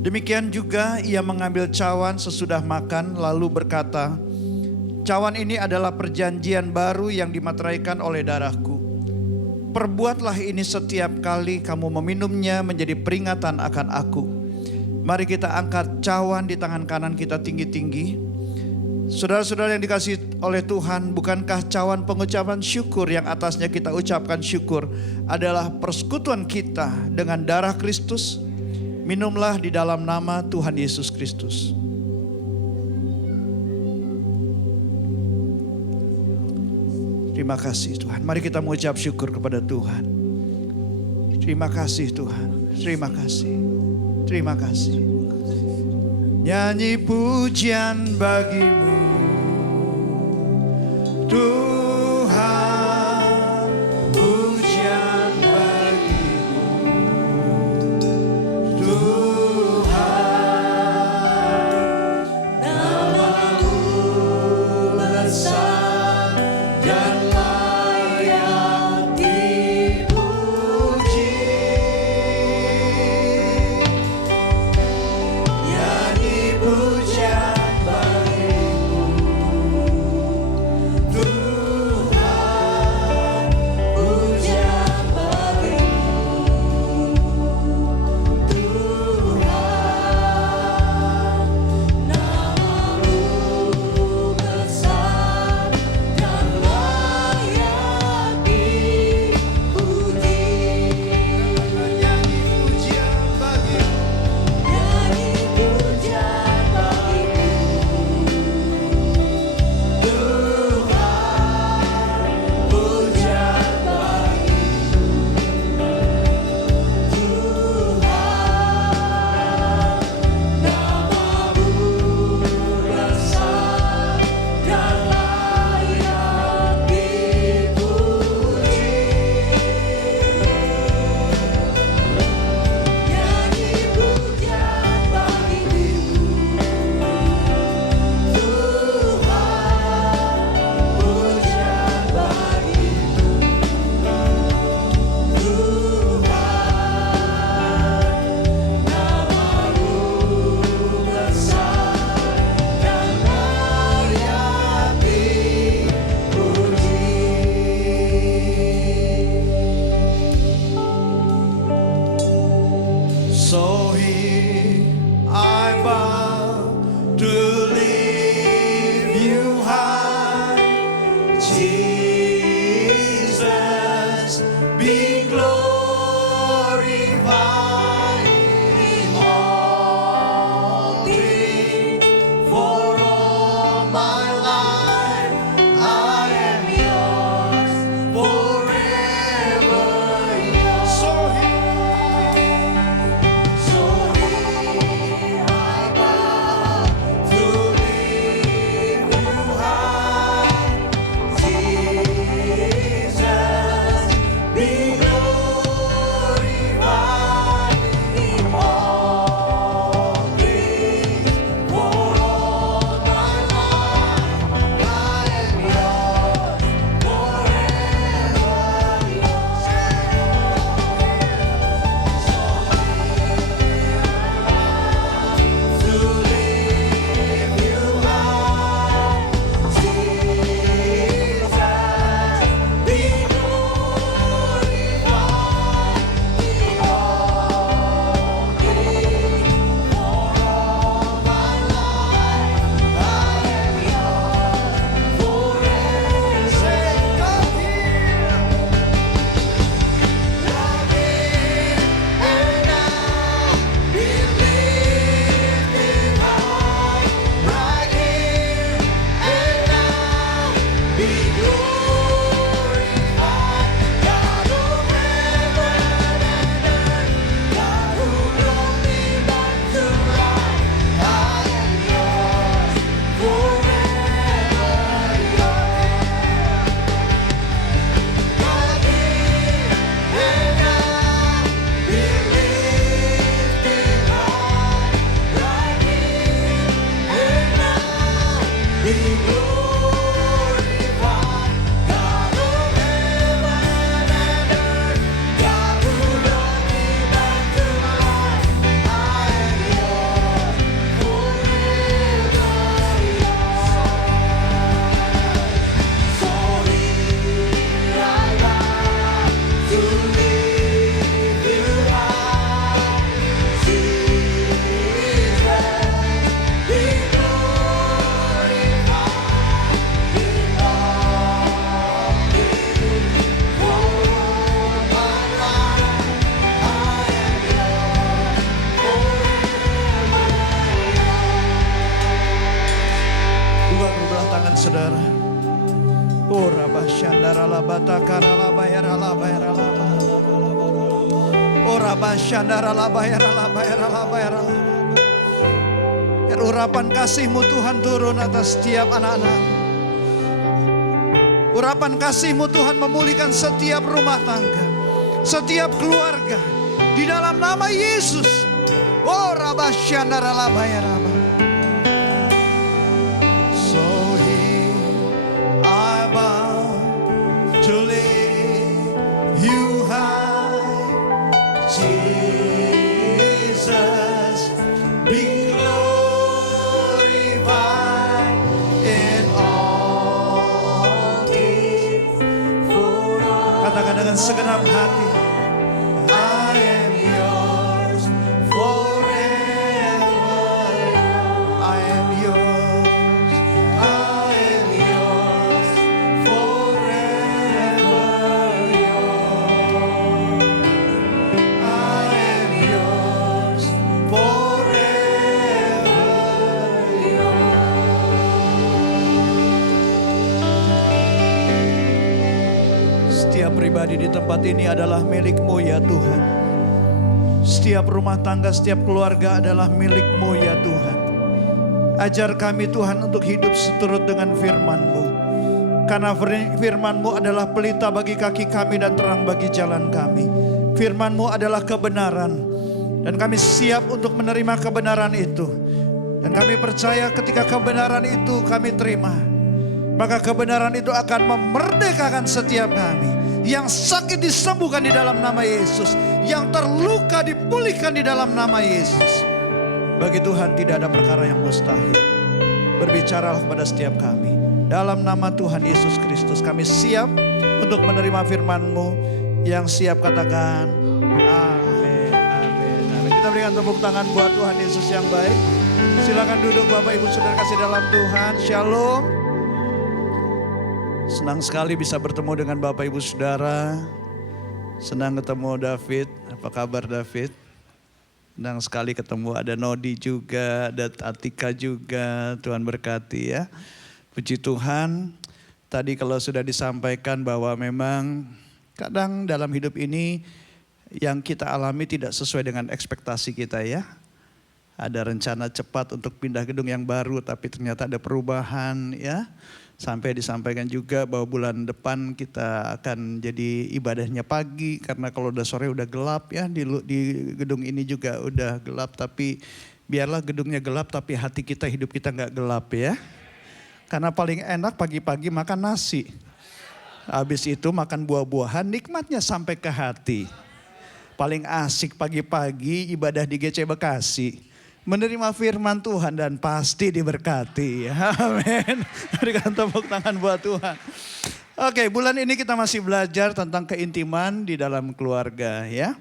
Demikian juga ia mengambil cawan sesudah makan lalu berkata, cawan ini adalah perjanjian baru yang dimateraikan oleh darahku. Perbuatlah ini setiap kali kamu meminumnya menjadi peringatan akan aku. Mari kita angkat cawan di tangan kanan kita tinggi-tinggi. Saudara-saudara yang dikasihi oleh Tuhan, bukankah cawan pengucapan syukur yang atasnya kita ucapkan syukur adalah persekutuan kita dengan darah Kristus? Minumlah di dalam nama Tuhan Yesus Kristus. Terima kasih Tuhan. Mari kita mengucap syukur kepada Tuhan. Terima kasih Tuhan. Terima kasih. Terima kasih. Nyanyi pujian bagimu Tuhan, pujian bagimu Tuhan, nama-Mu besar dan layak dipuji. Nyanyi pujian bagimu Tuhan, pujian bagimu Tuhan, nama-Mu besar dan layak Jesus, be glorified in all things. For all my life I am yours, forever yours. So here I bow to lift you high. Jesus, be glorified in all things. For all my life I am yours, forever yours. To lift you high, Jesus, be glorified in all things. For all my life I am yours, forever. Say, come here, right here and now, be lifted high, right here and now, be glorified. God of heaven and earth, God who brought me back to life, I am yours, forever yours. God here and now, be lifted high, right here and now, be glorified. God of heaven and earth, God who brought me back to life, I am yours, forever yours. So here I bow to lift you high, Jesus, be glorified in all things. For all my life I am yours, forever yours. Buka kedua tangan saudara. Oh rabah syandara labata karala bayara labayara laba. Oh rabah syandara labayara labayara labayara laba. Biar urapan kasih-Mu Tuhan turun atas setiap anak-anak. Urapan kasih-Mu Tuhan memulihkan setiap rumah tangga, setiap keluarga. Di dalam nama Yesus. Oh rabah syandara labayara laba. So here I bow to lift you high, Jesus, be glorified in all things. Katakan dengan segenap hati, I am yours forever. I am yours. I am yours forever. Yours. I am yours forever. Yours. Setiap pribadi di tempat ini adalah milik-Mu ya Tuhan. Setiap rumah tangga, setiap keluarga adalah milik-Mu ya Tuhan. Ajar kami Tuhan untuk hidup seturut dengan firman-Mu. Karena firman-Mu adalah pelita bagi kaki kami dan terang bagi jalan kami. Firman-Mu adalah kebenaran. Dan kami siap untuk menerima kebenaran itu. Dan kami percaya ketika kebenaran itu kami terima, maka kebenaran itu akan memerdekakan setiap kami. Yang sakit disembuhkan di dalam nama Yesus. Yang terluka dipulihkan di dalam nama Yesus. Bagi Tuhan tidak ada perkara yang mustahil. Berbicaralah kepada setiap kami. Dalam nama Tuhan Yesus Kristus kami siap untuk menerima firman-Mu. Yang siap katakan amin, amin, amin. Kita berikan tepuk tangan buat Tuhan Yesus yang baik. Silakan duduk Bapak Ibu Saudara kasih dalam Tuhan. Shalom. Senang sekali bisa bertemu dengan Bapak Ibu Saudara. Senang ketemu David. Apa kabar David? Senang sekali ketemu, ada Nodi juga, ada Atika juga. Tuhan berkati ya. Puji Tuhan. Tadi kalau sudah disampaikan bahwa memang kadang dalam hidup ini yang kita alami tidak sesuai dengan ekspektasi kita ya. Ada rencana cepat untuk pindah gedung yang baru tapi ternyata ada perubahan ya. Sampai disampaikan juga bahwa bulan depan kita akan jadi ibadahnya pagi. Karena kalau udah sore udah gelap ya. Di gedung ini juga udah gelap. Tapi biarlah gedungnya gelap tapi hati kita, hidup kita gak gelap ya. Karena paling enak pagi-pagi makan nasi. Habis itu makan buah-buahan, nikmatnya sampai ke hati. Paling asik pagi-pagi ibadah di GC Bekasi. Menerima firman Tuhan dan pasti diberkati. Amin. Berikan tepuk tangan buat Tuhan. Oke, bulan ini kita masih belajar tentang keintiman di dalam keluarga ya.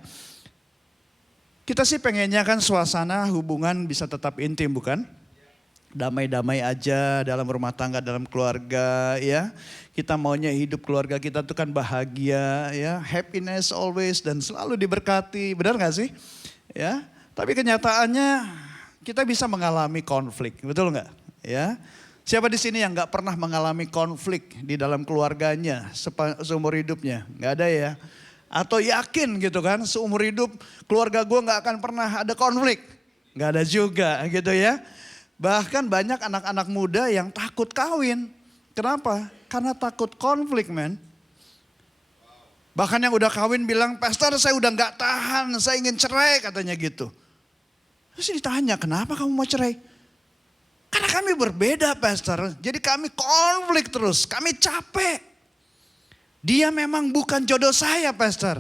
Kita sih pengennya kan suasana hubungan bisa tetap intim bukan? Damai-damai aja dalam rumah tangga, dalam keluarga ya. Kita maunya hidup keluarga kita tuh kan bahagia ya. Happiness always dan selalu diberkati. Benar gak sih? Ya. Tapi kenyataannya kita bisa mengalami konflik, betul nggak? Ya, siapa di sini yang nggak pernah mengalami konflik di dalam keluarganya seumur hidupnya? Nggak ada ya? Atau yakin gitu kan, seumur hidup keluarga gue nggak akan pernah ada konflik? Nggak ada juga gitu ya. Bahkan banyak anak-anak muda yang takut kawin. Kenapa? Karena takut konflik men. Bahkan yang udah kawin bilang, pastor saya udah nggak tahan, saya ingin cerai katanya gitu. Terus ditanya, kenapa kamu mau cerai? Karena kami berbeda pastor, jadi kami konflik terus, kami capek. Dia memang bukan jodoh saya pastor.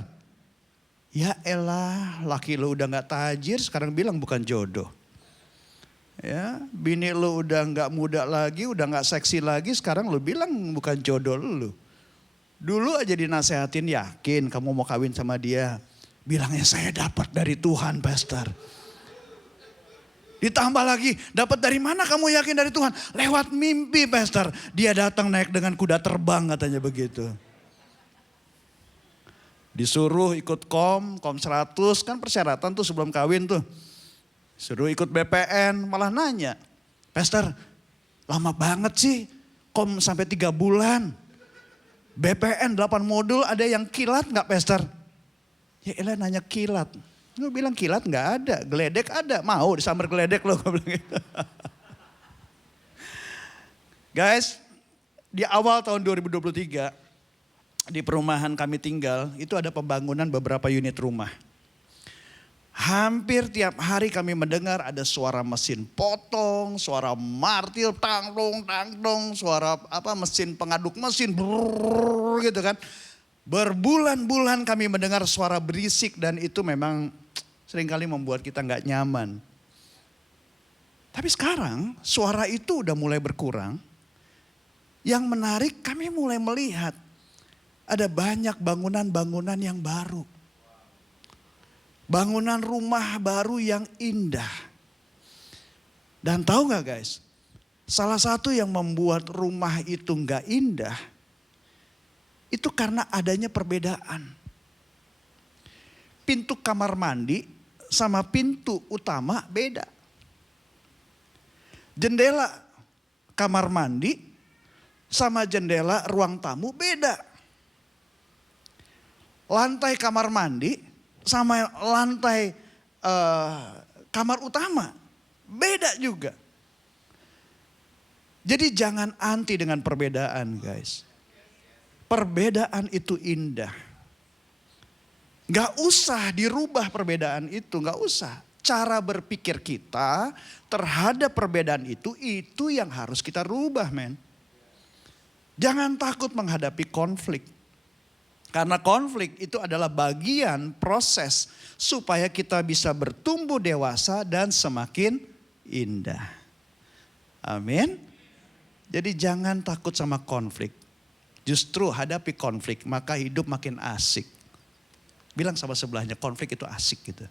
Ya elah, laki lu udah gak tajir sekarang bilang bukan jodoh. Ya, bini lu udah gak muda lagi, udah gak seksi lagi, sekarang lu bilang bukan jodoh lu. Dulu aja dinasehatin, yakin kamu mau kawin sama dia. Bilangnya saya dapat dari Tuhan pastor. Ditambah lagi, dapat dari mana kamu yakin dari Tuhan? Lewat mimpi pastor. Dia datang naik dengan kuda terbang katanya begitu. Disuruh ikut kom 100 kan persyaratan tuh sebelum kawin tuh. Suruh ikut BPN malah nanya. Pastor lama banget sih kom sampai 3 bulan. BPN 8 modul ada yang kilat gak pastor? Ya elah nanya kilat. Gue bilang kilat gak ada, geledek ada. Mau disambar geledek loh gue bilang gitu. Guys, di awal tahun 2023 di perumahan kami tinggal itu ada pembangunan beberapa unit rumah. Hampir tiap hari kami mendengar ada suara mesin potong, suara martil tangdong, suara mesin pengaduk mesin brrrr, gitu kan. Berbulan-bulan kami mendengar suara berisik dan itu memang seringkali membuat kita nggak nyaman. Tapi sekarang suara itu udah mulai berkurang. Yang menarik kami mulai melihat ada banyak bangunan-bangunan yang baru. Bangunan rumah baru yang indah. Dan tahu nggak guys, salah satu yang membuat rumah itu nggak indah, itu karena adanya perbedaan. Pintu kamar mandi sama pintu utama beda. Jendela kamar mandi sama jendela ruang tamu beda. Lantai kamar mandi sama lantai kamar utama beda juga. Jadi jangan anti dengan perbedaan guys. Perbedaan itu indah. Gak usah dirubah perbedaan itu, gak usah. Cara berpikir kita terhadap perbedaan itu yang harus kita rubah men. Jangan takut menghadapi konflik. Karena konflik itu adalah bagian proses supaya kita bisa bertumbuh dewasa dan semakin indah. Amin. Jadi jangan takut sama konflik. Justru hadapi konflik, maka hidup makin asik. Bilang sama sebelahnya, konflik itu asik gitu.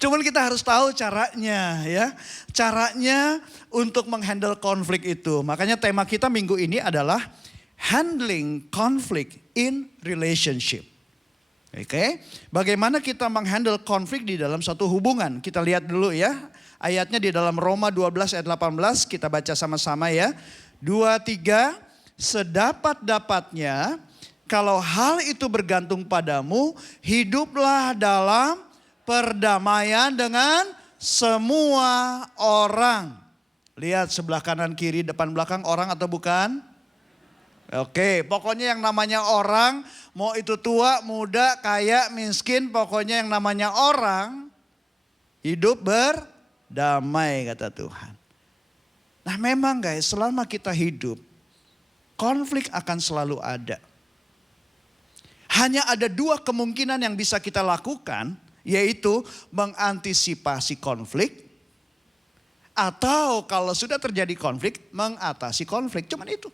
Cuman kita harus tahu caranya ya. Caranya untuk menghandle konflik itu. Makanya tema kita minggu ini adalah handling conflict in relationship. Oke, bagaimana kita menghandle konflik di dalam suatu hubungan. Kita lihat dulu ya. Ayatnya di dalam Roma 12 ayat 18. Kita baca sama-sama ya. 2, 3. Sedapat-dapatnya kalau hal itu bergantung padamu, hiduplah dalam perdamaian dengan semua orang. Lihat sebelah kanan kiri depan belakang orang atau bukan? Oke, pokoknya yang namanya orang, mau itu tua, muda, kaya, miskin, pokoknya yang namanya orang, hidup berdamai kata Tuhan. Nah memang guys, selama kita hidup, konflik akan selalu ada. Hanya ada 2 kemungkinan yang bisa kita lakukan, yaitu mengantisipasi konflik, atau kalau sudah terjadi konflik, mengatasi konflik. Cuman itu.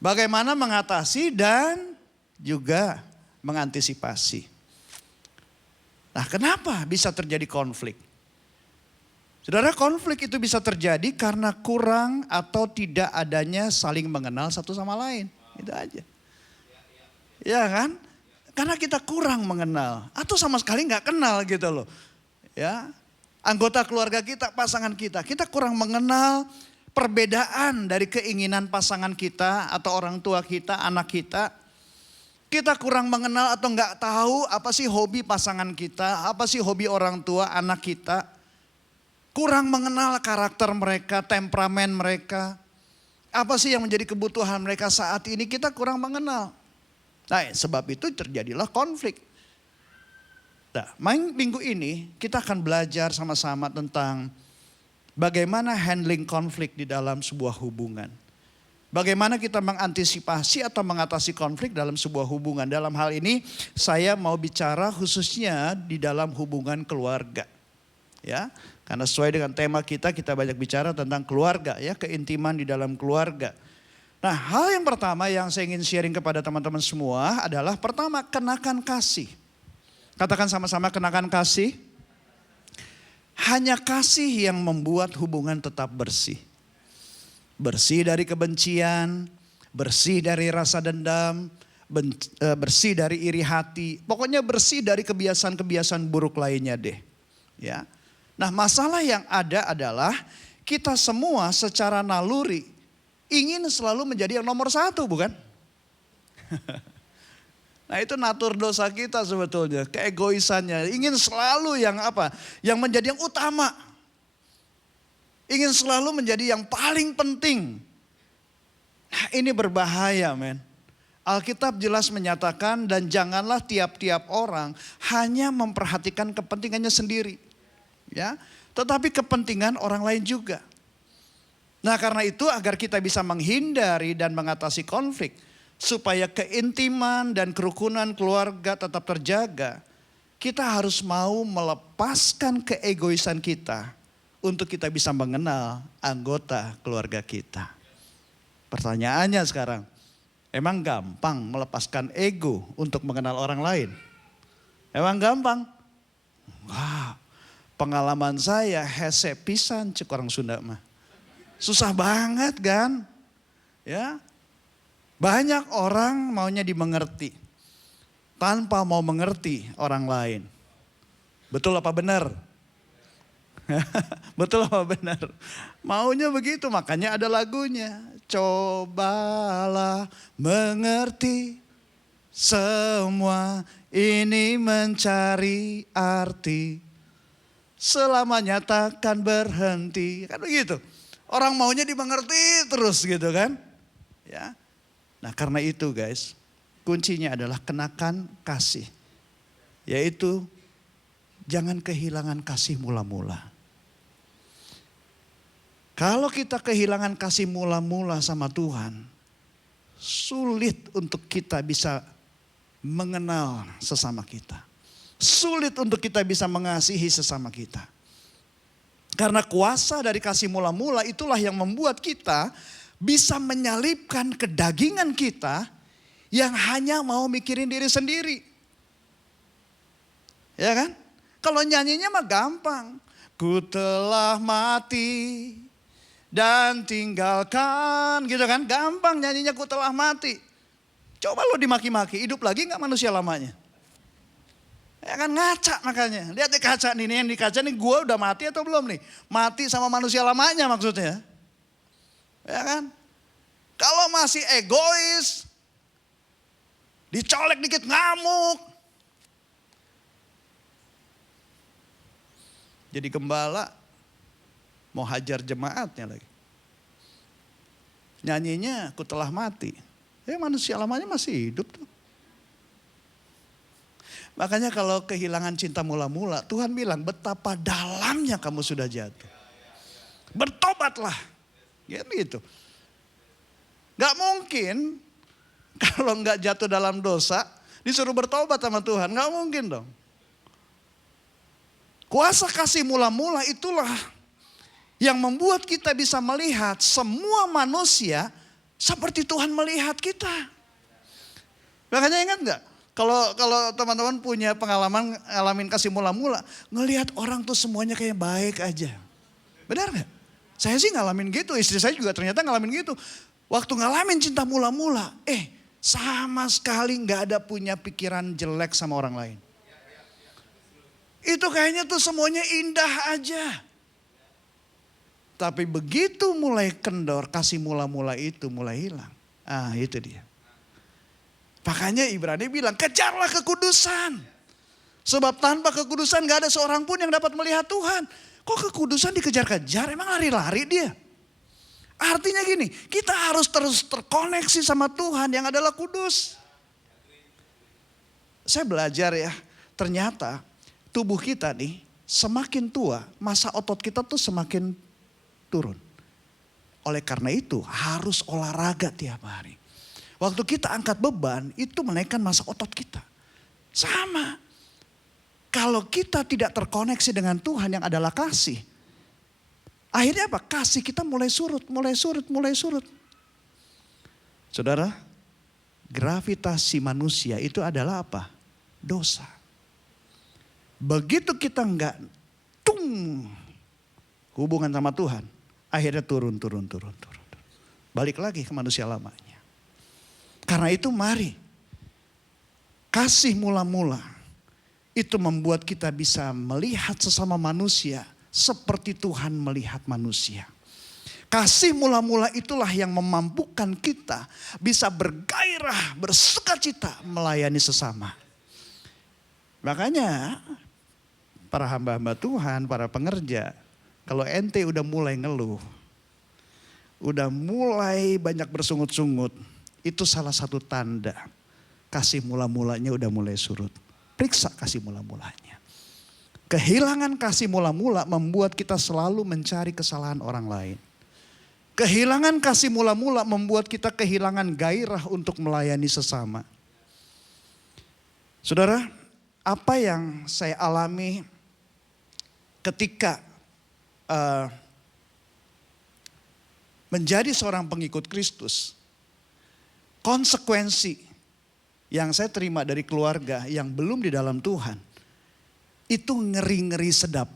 Bagaimana mengatasi dan juga mengantisipasi. Nah, kenapa bisa terjadi konflik? Saudara, konflik itu bisa terjadi karena kurang atau tidak adanya saling mengenal satu sama lain. Itu aja. Ya kan? Karena kita kurang mengenal atau sama sekali nggak kenal gitu loh. Ya, anggota keluarga kita, pasangan kita kurang mengenal perbedaan dari keinginan pasangan kita atau orang tua kita, anak kita. Kita kurang mengenal atau nggak tahu apa sih hobi pasangan kita, apa sih hobi orang tua, anak kita. Kurang mengenal karakter mereka, temperamen mereka. Apa sih yang menjadi kebutuhan mereka saat ini, kita kurang mengenal. Nah, sebab itu terjadilah konflik. Nah, minggu ini kita akan belajar sama-sama tentang bagaimana handling konflik di dalam sebuah hubungan. Bagaimana kita mengantisipasi atau mengatasi konflik dalam sebuah hubungan. Dalam hal ini saya mau bicara khususnya di dalam hubungan keluarga. Ya, karena sesuai dengan tema kita banyak bicara tentang keluarga ya, keintiman di dalam keluarga. Nah, hal yang pertama yang saya ingin sharing kepada teman-teman semua adalah pertama, kenakan kasih. Katakan sama-sama, kenakan kasih. Hanya kasih yang membuat hubungan tetap bersih. Bersih dari kebencian, bersih dari rasa dendam, bersih dari iri hati. Pokoknya bersih dari kebiasaan-kebiasaan buruk lainnya deh. Ya. Nah, masalah yang ada adalah kita semua secara naluri ingin selalu menjadi yang nomor 1, bukan? Nah, itu natur dosa kita sebetulnya, keegoisannya. Ingin selalu yang apa? Yang menjadi yang utama. Ingin selalu menjadi yang paling penting. Nah, ini berbahaya, men. Alkitab jelas menyatakan dan janganlah tiap-tiap orang hanya memperhatikan kepentingannya sendiri. Ya, tetapi kepentingan orang lain juga. Nah, karena itu agar kita bisa menghindari dan mengatasi konflik, supaya keintiman dan kerukunan keluarga tetap terjaga, kita harus mau melepaskan keegoisan kita untuk kita bisa mengenal anggota keluarga kita. Pertanyaannya sekarang, emang gampang melepaskan ego untuk mengenal orang lain? Emang gampang? Wah, pengalaman saya hese pisan cek orang Sunda mah. Susah banget kan? Ya. Banyak orang maunya dimengerti tanpa mau mengerti orang lain. Betul apa benar? Betul apa benar? Maunya begitu, makanya ada lagunya. Cobalah mengerti, semua ini mencari arti, selamanya takkan berhenti. Kan begitu. Orang maunya dimengerti terus gitu kan. Ya. Nah, karena itu guys, kuncinya adalah kenakan kasih. Yaitu jangan kehilangan kasih mula-mula. Kalau kita kehilangan kasih mula-mula sama Tuhan, sulit untuk kita bisa mengenal sesama kita. Sulit untuk kita bisa mengasihi sesama kita. Karena kuasa dari kasih mula-mula itulah yang membuat kita bisa menyalipkan kedagingan kita yang hanya mau mikirin diri sendiri. Ya kan? Kalau nyanyinya mah gampang. Ku telah mati dan tinggalkan, gitu kan. Gampang nyanyinya ku telah mati. Coba lo dimaki-maki, hidup lagi gak manusia lamanya? Ya kan ngaca makanya. Lihat di kaca nih, yang di kaca nih gue udah mati atau belum nih? Mati sama manusia lamanya maksudnya. Ya kan? Kalau masih egois, dicolek dikit ngamuk. Jadi gembala mau hajar jemaatnya lagi. Nyanyinya aku telah mati. Manusia lamanya masih hidup tuh. Makanya kalau kehilangan cinta mula-mula, Tuhan bilang betapa dalamnya kamu sudah jatuh. Bertobatlah. Gitu. Gak mungkin kalau gak jatuh dalam dosa, disuruh bertobat sama Tuhan. Gak mungkin dong. Kuasa kasih mula-mula itulah yang membuat kita bisa melihat semua manusia seperti Tuhan melihat kita. Makanya ingat gak? Kalau teman-teman punya pengalaman ngalamin kasih mula-mula, ngelihat orang tuh semuanya kayak baik aja. Benar gak? Saya sih ngalamin gitu, istri saya juga ternyata ngalamin gitu. Waktu ngalamin cinta mula-mula, sama sekali gak ada punya pikiran jelek sama orang lain. Itu kayaknya tuh semuanya indah aja. Tapi begitu mulai kendor, kasih mula-mula itu mulai hilang. Itu dia. Makanya Ibrani bilang, kejarlah kekudusan. Sebab tanpa kekudusan gak ada seorang pun yang dapat melihat Tuhan. Kok kekudusan dikejar-kejar? Emang lari-lari dia? Artinya gini, kita harus terus terkoneksi sama Tuhan yang adalah kudus. Saya belajar ya, ternyata tubuh kita nih semakin tua, masa otot kita tuh semakin turun. Oleh karena itu harus olahraga tiap hari. Waktu kita angkat beban itu menaikkan massa otot kita. Sama. Kalau kita tidak terkoneksi dengan Tuhan yang adalah kasih. Akhirnya apa? Kasih kita mulai surut. Saudara, gravitasi manusia itu adalah apa? Dosa. Begitu kita enggak hubungan sama Tuhan. Akhirnya turun. Balik lagi ke manusia lamanya. Karena itu mari, kasih mula-mula itu membuat kita bisa melihat sesama manusia seperti Tuhan melihat manusia. Kasih mula-mula itulah yang memampukan kita bisa bergairah, bersukacita melayani sesama. Makanya para hamba-hamba Tuhan, para pengerja, kalau ente udah mulai ngeluh, udah mulai banyak bersungut-sungut, itu salah satu tanda kasih mula-mulanya udah mulai surut. Periksa kasih mula-mulanya. Kehilangan kasih mula-mula membuat kita selalu mencari kesalahan orang lain. Kehilangan kasih mula-mula membuat kita kehilangan gairah untuk melayani sesama. Saudara, apa yang saya alami ketika menjadi seorang pengikut Kristus, konsekuensi yang saya terima dari keluarga yang belum di dalam Tuhan, itu ngeri-ngeri sedap.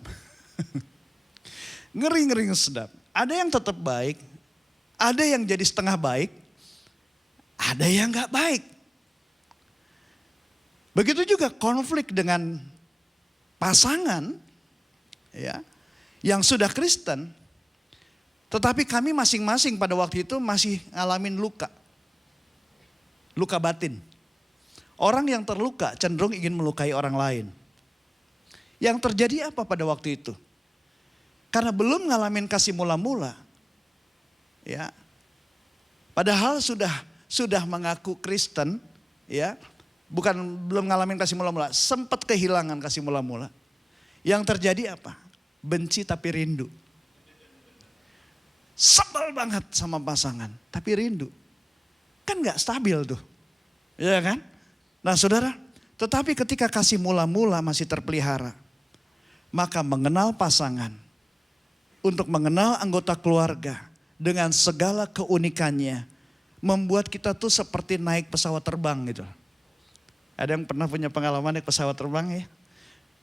Ngeri-ngeri sedap. Ada yang tetap baik, ada yang jadi setengah baik, ada yang gak baik. Begitu juga konflik dengan pasangan ya, yang sudah Kristen, tetapi kami masing-masing pada waktu itu masih ngalamin luka. Luka batin. Orang yang terluka cenderung ingin melukai orang lain. Yang terjadi apa pada waktu itu? Karena belum ngalamin kasih mula-mula. Ya. Padahal sudah mengaku Kristen, ya. Belum ngalamin kasih mula-mula, sempat kehilangan kasih mula-mula. Yang terjadi apa? Benci tapi rindu. Sebel banget sama pasangan, tapi rindu. Kan gak stabil tuh. Ya kan? Nah saudara, tetapi ketika kasih mula-mula masih terpelihara, maka mengenal pasangan, untuk mengenal anggota keluarga dengan segala keunikannya, membuat kita tuh seperti naik pesawat terbang gitu. Ada yang pernah punya pengalaman naik pesawat terbang ya?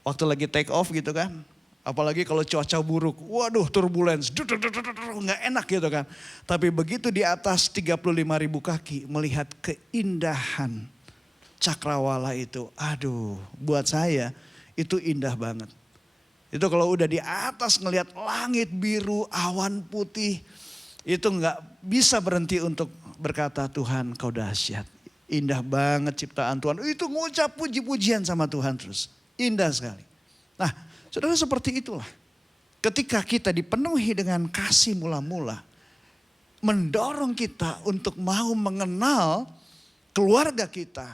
Waktu lagi take off gitu kan. Apalagi kalau cuaca buruk, waduh turbulence, nggak enak gitu kan. Tapi begitu di atas 35.000 kaki melihat keindahan cakrawala itu, aduh buat saya itu indah banget. Itu kalau udah di atas ngelihat langit biru, awan putih, itu nggak bisa berhenti untuk berkata Tuhan kau dahsyat. Indah banget ciptaan Tuhan, itu ngucap puji-pujian sama Tuhan terus, indah sekali. Nah, saudara seperti itulah. Ketika kita dipenuhi dengan kasih mula-mula, mendorong kita untuk mau mengenal keluarga kita.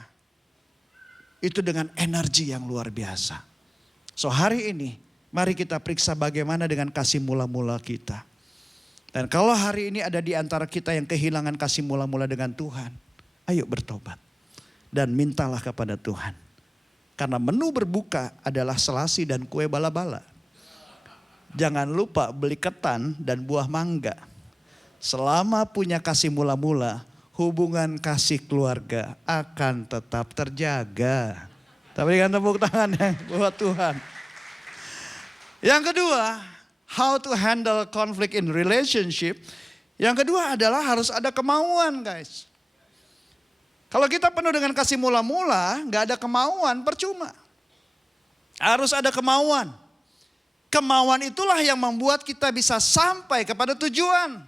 Itu dengan energi yang luar biasa. So hari ini, mari kita periksa bagaimana dengan kasih mula-mula kita. Dan kalau hari ini ada di antara kita yang kehilangan kasih mula-mula dengan Tuhan, ayo bertobat. Dan mintalah kepada Tuhan. Karena menu berbuka adalah selasi dan kue bala-bala. Jangan lupa beli ketan dan buah mangga. Selama punya kasih mula-mula, hubungan kasih keluarga akan tetap terjaga. Kita berikan tepuk tangan buat Tuhan. Yang kedua, how to handle conflict in relationship. Yang kedua adalah harus ada kemauan, guys. Kalau kita penuh dengan kasih mula-mula, gak ada kemauan, percuma. Harus ada kemauan. Kemauan itulah yang membuat kita bisa sampai kepada tujuan.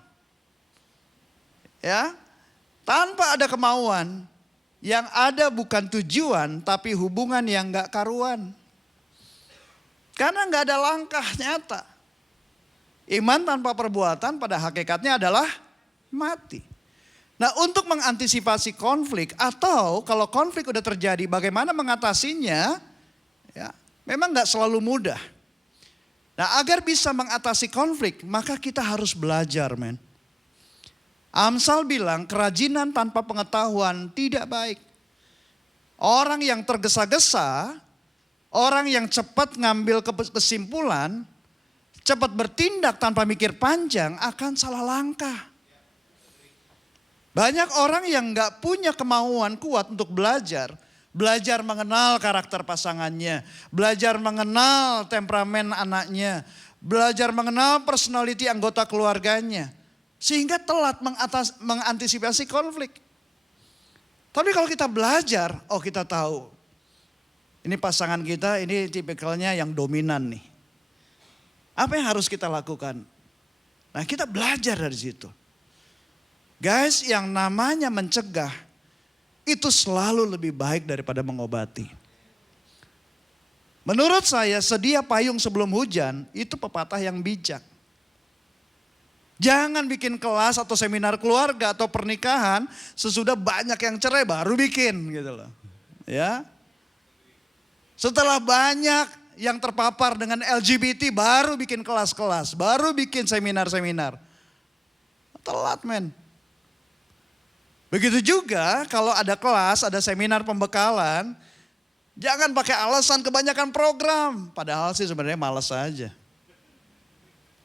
Ya, tanpa ada kemauan, yang ada bukan tujuan, tapi hubungan yang gak karuan. Karena gak ada langkah nyata. Iman tanpa perbuatan pada hakikatnya adalah mati. Nah, untuk mengantisipasi konflik atau kalau konflik udah terjadi bagaimana mengatasinya, ya memang gak selalu mudah. Nah, agar bisa mengatasi konflik maka kita harus belajar, men. Amsal bilang kerajinan tanpa pengetahuan tidak baik. Orang yang tergesa-gesa, orang yang cepat ngambil kesimpulan, cepat bertindak tanpa mikir panjang akan salah langkah. Banyak orang yang gak punya kemauan kuat untuk belajar. Belajar mengenal karakter pasangannya. Belajar mengenal temperamen anaknya. Belajar mengenal personality anggota keluarganya. Sehingga telat mengantisipasi konflik. Tapi kalau kita belajar, oh kita tahu. Ini pasangan kita, ini tipikalnya yang dominan nih. Apa yang harus kita lakukan? Nah, kita belajar dari situ. Guys, yang namanya mencegah itu selalu lebih baik daripada mengobati. Menurut saya, sedia payung sebelum hujan itu pepatah yang bijak. Jangan bikin kelas atau seminar keluarga atau pernikahan sesudah banyak yang cerai baru bikin gitu loh. Ya. Setelah banyak yang terpapar dengan LGBT baru bikin kelas-kelas, baru bikin seminar-seminar. Telat, men. Begitu juga kalau ada kelas, ada seminar pembekalan, jangan pakai alasan kebanyakan program. Padahal sih sebenarnya malas aja.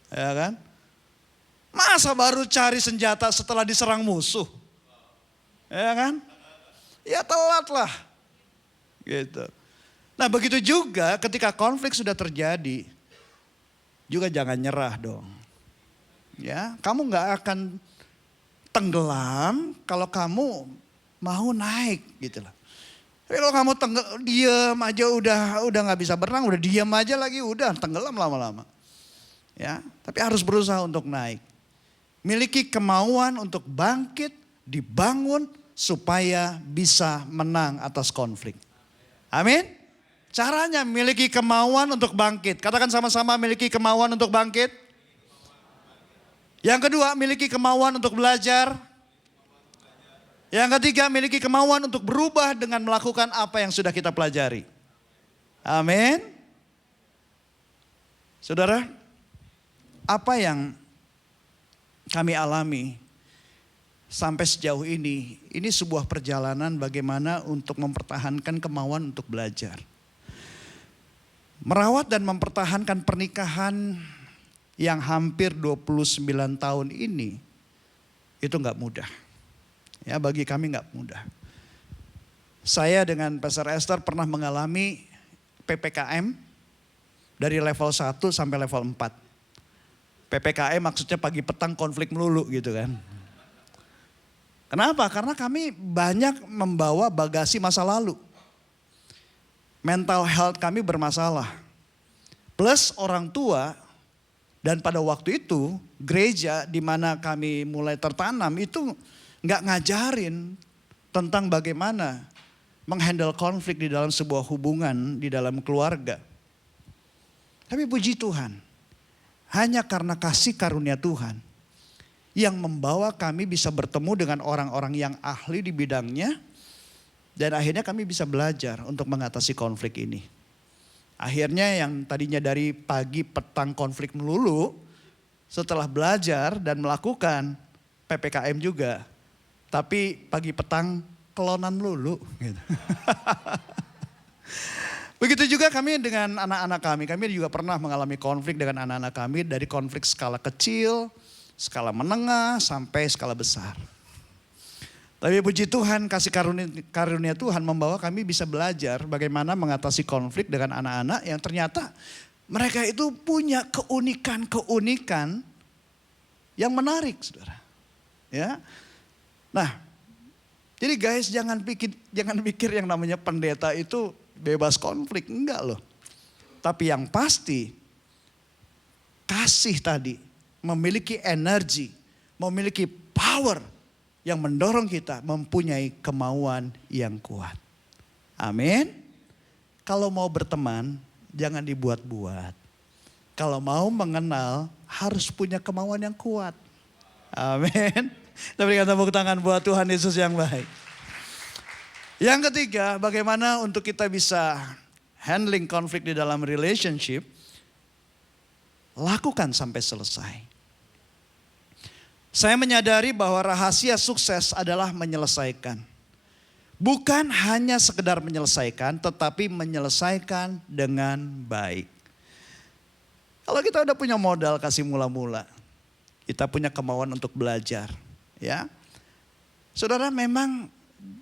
Ya kan? Masa baru cari senjata setelah diserang musuh? Ya kan? Ya telat lah. Gitu. Nah begitu juga ketika konflik sudah terjadi, juga jangan nyerah dong. Ya, kamu gak akan tenggelam kalau kamu mau naik gitu loh. Tapi kalau kamu diam aja udah nggak bisa berenang, udah diam aja lagi udah tenggelam lama-lama. Ya, tapi harus berusaha untuk naik. Miliki kemauan untuk bangkit, dibangun supaya bisa menang atas konflik. Amin. Caranya miliki kemauan untuk bangkit. Katakan sama-sama miliki kemauan untuk bangkit. Yang kedua, miliki kemauan untuk belajar. Yang ketiga, miliki kemauan untuk berubah dengan melakukan apa yang sudah kita pelajari. Amin. Saudara, apa yang kami alami sampai sejauh ini sebuah perjalanan bagaimana untuk mempertahankan kemauan untuk belajar. Merawat dan mempertahankan pernikahan yang hampir 29 tahun ini, itu gak mudah. Ya, bagi kami gak mudah. Saya dengan Pastor Esther pernah mengalami PPKM Dari level 1 sampai level 4. PPKM maksudnya pagi petang konflik melulu gitu kan. Kenapa? Karena kami banyak membawa bagasi masa lalu. Mental health kami bermasalah. Plus orang tua, dan pada waktu itu gereja di mana kami mulai tertanam itu nggak ngajarin tentang bagaimana menghandle konflik di dalam sebuah hubungan, di dalam keluarga. Tapi puji Tuhan, hanya karena kasih karunia Tuhan yang membawa kami bisa bertemu dengan orang-orang yang ahli di bidangnya. Dan akhirnya kami bisa belajar untuk mengatasi konflik ini. Akhirnya yang tadinya dari pagi petang konflik melulu, setelah belajar dan melakukan PPKM juga. Tapi pagi petang kelonan melulu. Gitu. Begitu juga kami dengan anak-anak kami. Kami juga pernah mengalami konflik dengan anak-anak kami. Dari konflik skala kecil, skala menengah, sampai skala besar. Tapi puji Tuhan, kasih karunia Tuhan membawa kami bisa belajar bagaimana mengatasi konflik dengan anak-anak yang ternyata mereka itu punya keunikan-keunikan yang menarik, saudara. Ya, nah, jadi guys jangan pikir yang namanya pendeta itu bebas konflik, enggak loh. Tapi yang pasti kasih tadi memiliki energi, memiliki power yang mendorong kita mempunyai kemauan yang kuat. Amin. Kalau mau berteman, jangan dibuat-buat. Kalau mau mengenal, harus punya kemauan yang kuat. Amin. Kita berikan tepuk tangan buat Tuhan Yesus yang baik. Yang ketiga, bagaimana untuk kita bisa handling konflik di dalam relationship, lakukan sampai selesai. Saya menyadari bahwa rahasia sukses adalah menyelesaikan. Bukan hanya sekedar menyelesaikan, tetapi menyelesaikan dengan baik. Kalau kita udah punya modal kasih mula-mula, kita punya kemauan untuk belajar, ya. Saudara, memang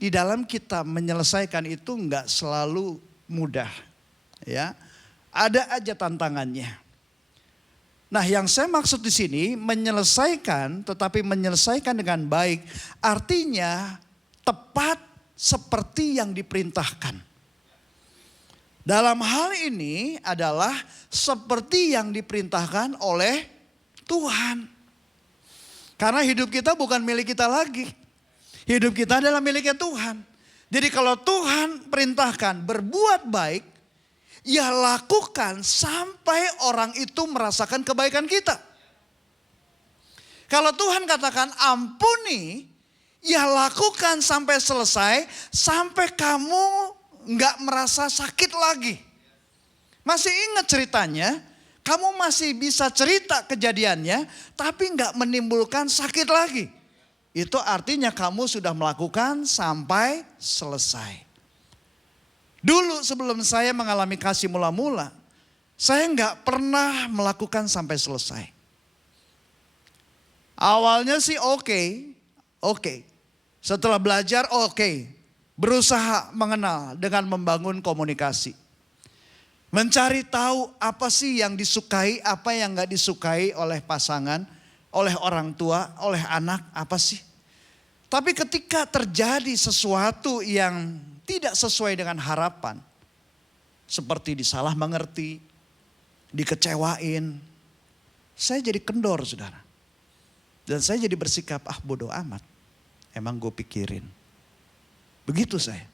di dalam kita menyelesaikan itu enggak selalu mudah, ya. Ada aja tantangannya. Nah, yang saya maksud di sini menyelesaikan, tetapi menyelesaikan dengan baik, artinya tepat seperti yang diperintahkan. Dalam hal ini adalah seperti yang diperintahkan oleh Tuhan. Karena hidup kita bukan milik kita lagi. Hidup kita adalah miliknya Tuhan. Jadi kalau Tuhan perintahkan berbuat baik, ya lakukan sampai orang itu merasakan kebaikan kita. Kalau Tuhan katakan ampuni, ya lakukan sampai selesai, sampai kamu nggak merasa sakit lagi. Masih ingat ceritanya? Kamu masih bisa cerita kejadiannya, tapi nggak menimbulkan sakit lagi. Itu artinya kamu sudah melakukan sampai selesai. Dulu sebelum saya mengalami kasih mula-mula, saya nggak pernah melakukan sampai selesai. Awalnya sih oke. Setelah belajar oke. Berusaha mengenal dengan membangun komunikasi. Mencari tahu apa sih yang disukai, apa yang nggak disukai oleh pasangan, oleh orang tua, oleh anak, apa sih. Tapi ketika terjadi sesuatu yang tidak sesuai dengan harapan. Seperti disalah mengerti, dikecewain. Saya jadi kendor, saudara. Dan saya jadi bersikap, bodoh amat. Emang gue pikirin. Begitu saya.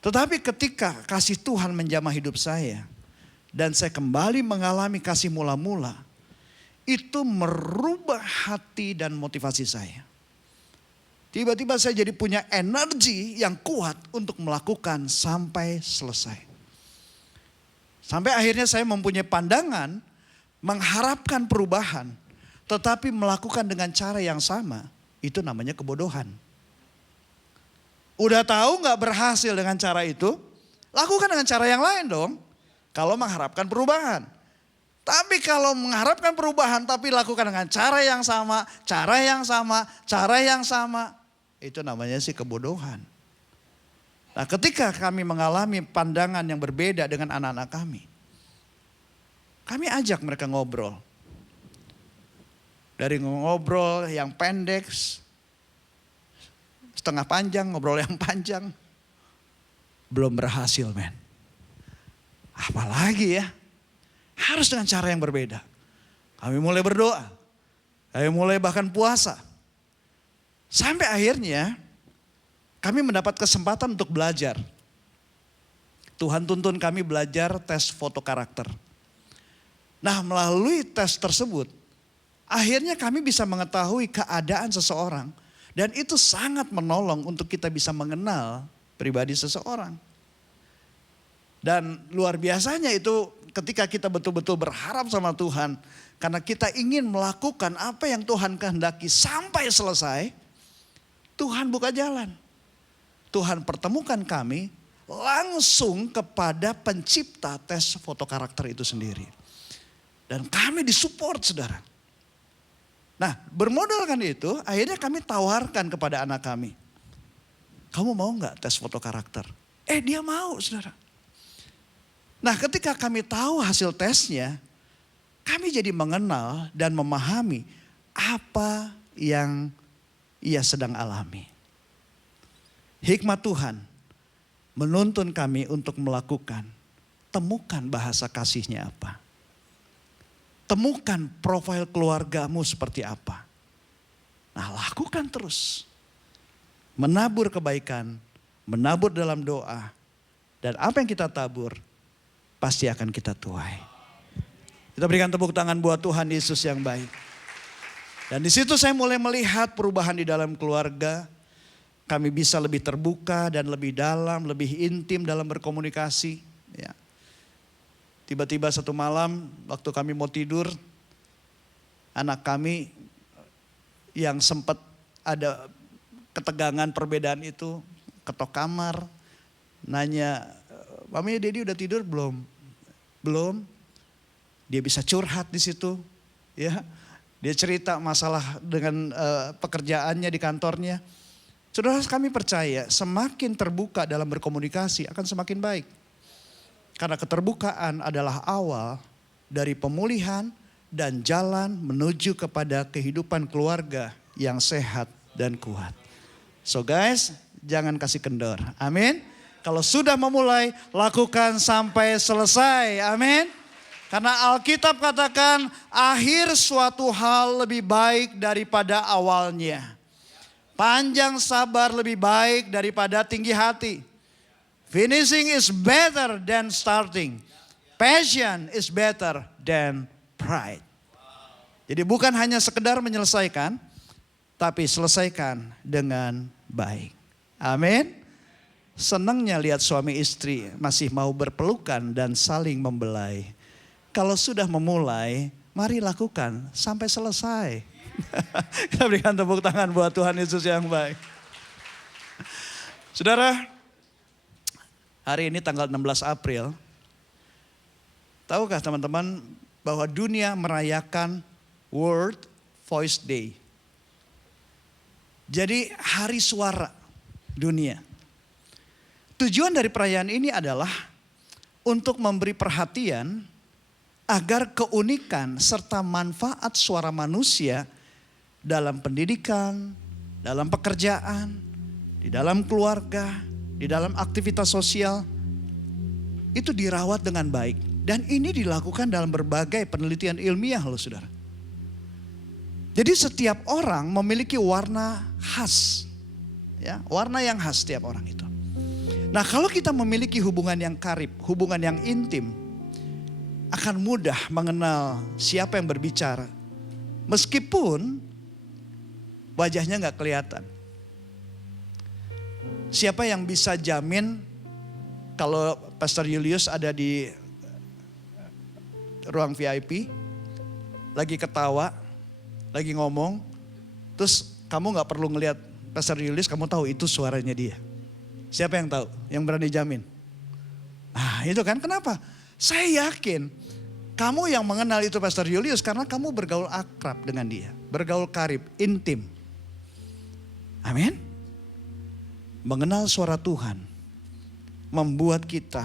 Tetapi ketika kasih Tuhan menjamah hidup saya. Dan saya kembali mengalami kasih mula-mula. Itu merubah hati dan motivasi saya. Tiba-tiba saya jadi punya energi yang kuat untuk melakukan sampai selesai. Sampai akhirnya saya mempunyai pandangan, mengharapkan perubahan, tetapi melakukan dengan cara yang sama, itu namanya kebodohan. Udah tahu gak berhasil dengan cara itu, lakukan dengan cara yang lain dong. Kalau mengharapkan perubahan. Tapi kalau mengharapkan perubahan tapi lakukan dengan cara yang sama, itu namanya sih kebodohan. Nah, ketika kami mengalami pandangan yang berbeda dengan anak-anak kami, kami ajak mereka ngobrol. Dari ngobrol yang pendek, setengah panjang, ngobrol yang panjang. Belum berhasil, men. Apalagi ya, harus dengan cara yang berbeda. Kami mulai berdoa, kami mulai bahkan puasa. Sampai akhirnya kami mendapat kesempatan untuk belajar. Tuhan tuntun kami belajar tes foto karakter. Nah, melalui tes tersebut, akhirnya kami bisa mengetahui keadaan seseorang. Dan itu sangat menolong untuk kita bisa mengenal pribadi seseorang. Dan luar biasanya itu ketika kita betul-betul berharap sama Tuhan. Karena kita ingin melakukan apa yang Tuhan kehendaki sampai selesai. Tuhan buka jalan. Tuhan pertemukan kami langsung kepada pencipta tes foto karakter itu sendiri. Dan kami disupport, saudara. Nah, bermodalkan itu, akhirnya kami tawarkan kepada anak kami. Kamu mau gak tes foto karakter? Dia mau, saudara. Nah, ketika kami tahu hasil tesnya, kami jadi mengenal dan memahami apa yang ia sedang alami. Hikmat Tuhan menuntun kami untuk melakukan, temukan bahasa kasihnya apa. Temukan profil keluargamu seperti apa. Nah, lakukan terus. Menabur kebaikan, menabur dalam doa. Dan apa yang kita tabur, pasti akan kita tuai. Kita berikan tepuk tangan buat Tuhan Yesus yang baik. Dan di situ saya mulai melihat perubahan di dalam keluarga. Kami bisa lebih terbuka dan lebih dalam, lebih intim dalam berkomunikasi. Ya. Tiba-tiba satu malam waktu kami mau tidur, anak kami yang sempat ada ketegangan perbedaan itu ketok kamar, nanya, Mami, Dedi udah tidur belum? Belum. Dia bisa curhat di situ, ya. Dia cerita masalah dengan pekerjaannya di kantornya. Saudara, kami percaya semakin terbuka dalam berkomunikasi akan semakin baik. Karena keterbukaan adalah awal dari pemulihan dan jalan menuju kepada kehidupan keluarga yang sehat dan kuat. So guys, jangan kasih kendor. Amin. Kalau sudah memulai, lakukan sampai selesai. Amin. Karena Alkitab katakan akhir suatu hal lebih baik daripada awalnya. Panjang sabar lebih baik daripada tinggi hati. Finishing is better than starting. Passion is better than pride. Jadi bukan hanya sekedar menyelesaikan, tapi selesaikan dengan baik. Amin. Senangnya lihat suami istri masih mau berpelukan dan saling membelai. Kalau sudah memulai, mari lakukan sampai selesai. Kita berikan tepuk tangan buat Tuhan Yesus yang baik. Saudara, hari ini tanggal 16 April. Tahukah teman-teman bahwa dunia merayakan World Voice Day. Jadi hari suara dunia. Tujuan dari perayaan ini adalah untuk memberi perhatian agar keunikan serta manfaat suara manusia dalam pendidikan, dalam pekerjaan, di dalam keluarga, di dalam aktivitas sosial, itu dirawat dengan baik. Dan ini dilakukan dalam berbagai penelitian ilmiah loh saudara. Jadi setiap orang memiliki warna khas. Ya, warna yang khas setiap orang itu. Nah kalau kita memiliki hubungan yang karib, hubungan yang intim, akan mudah mengenal siapa yang berbicara. Meskipun wajahnya gak kelihatan. Siapa yang bisa jamin kalau Pastor Julius ada di ruang VIP, lagi ketawa, lagi ngomong, terus kamu gak perlu ngelihat Pastor Julius, kamu tahu itu suaranya dia. Siapa yang tahu? Yang berani jamin? Nah itu kan kenapa? Saya yakin kamu yang mengenal itu Pastor Julius karena kamu bergaul akrab dengan dia. Bergaul karib, intim. Amin. Mengenal suara Tuhan membuat kita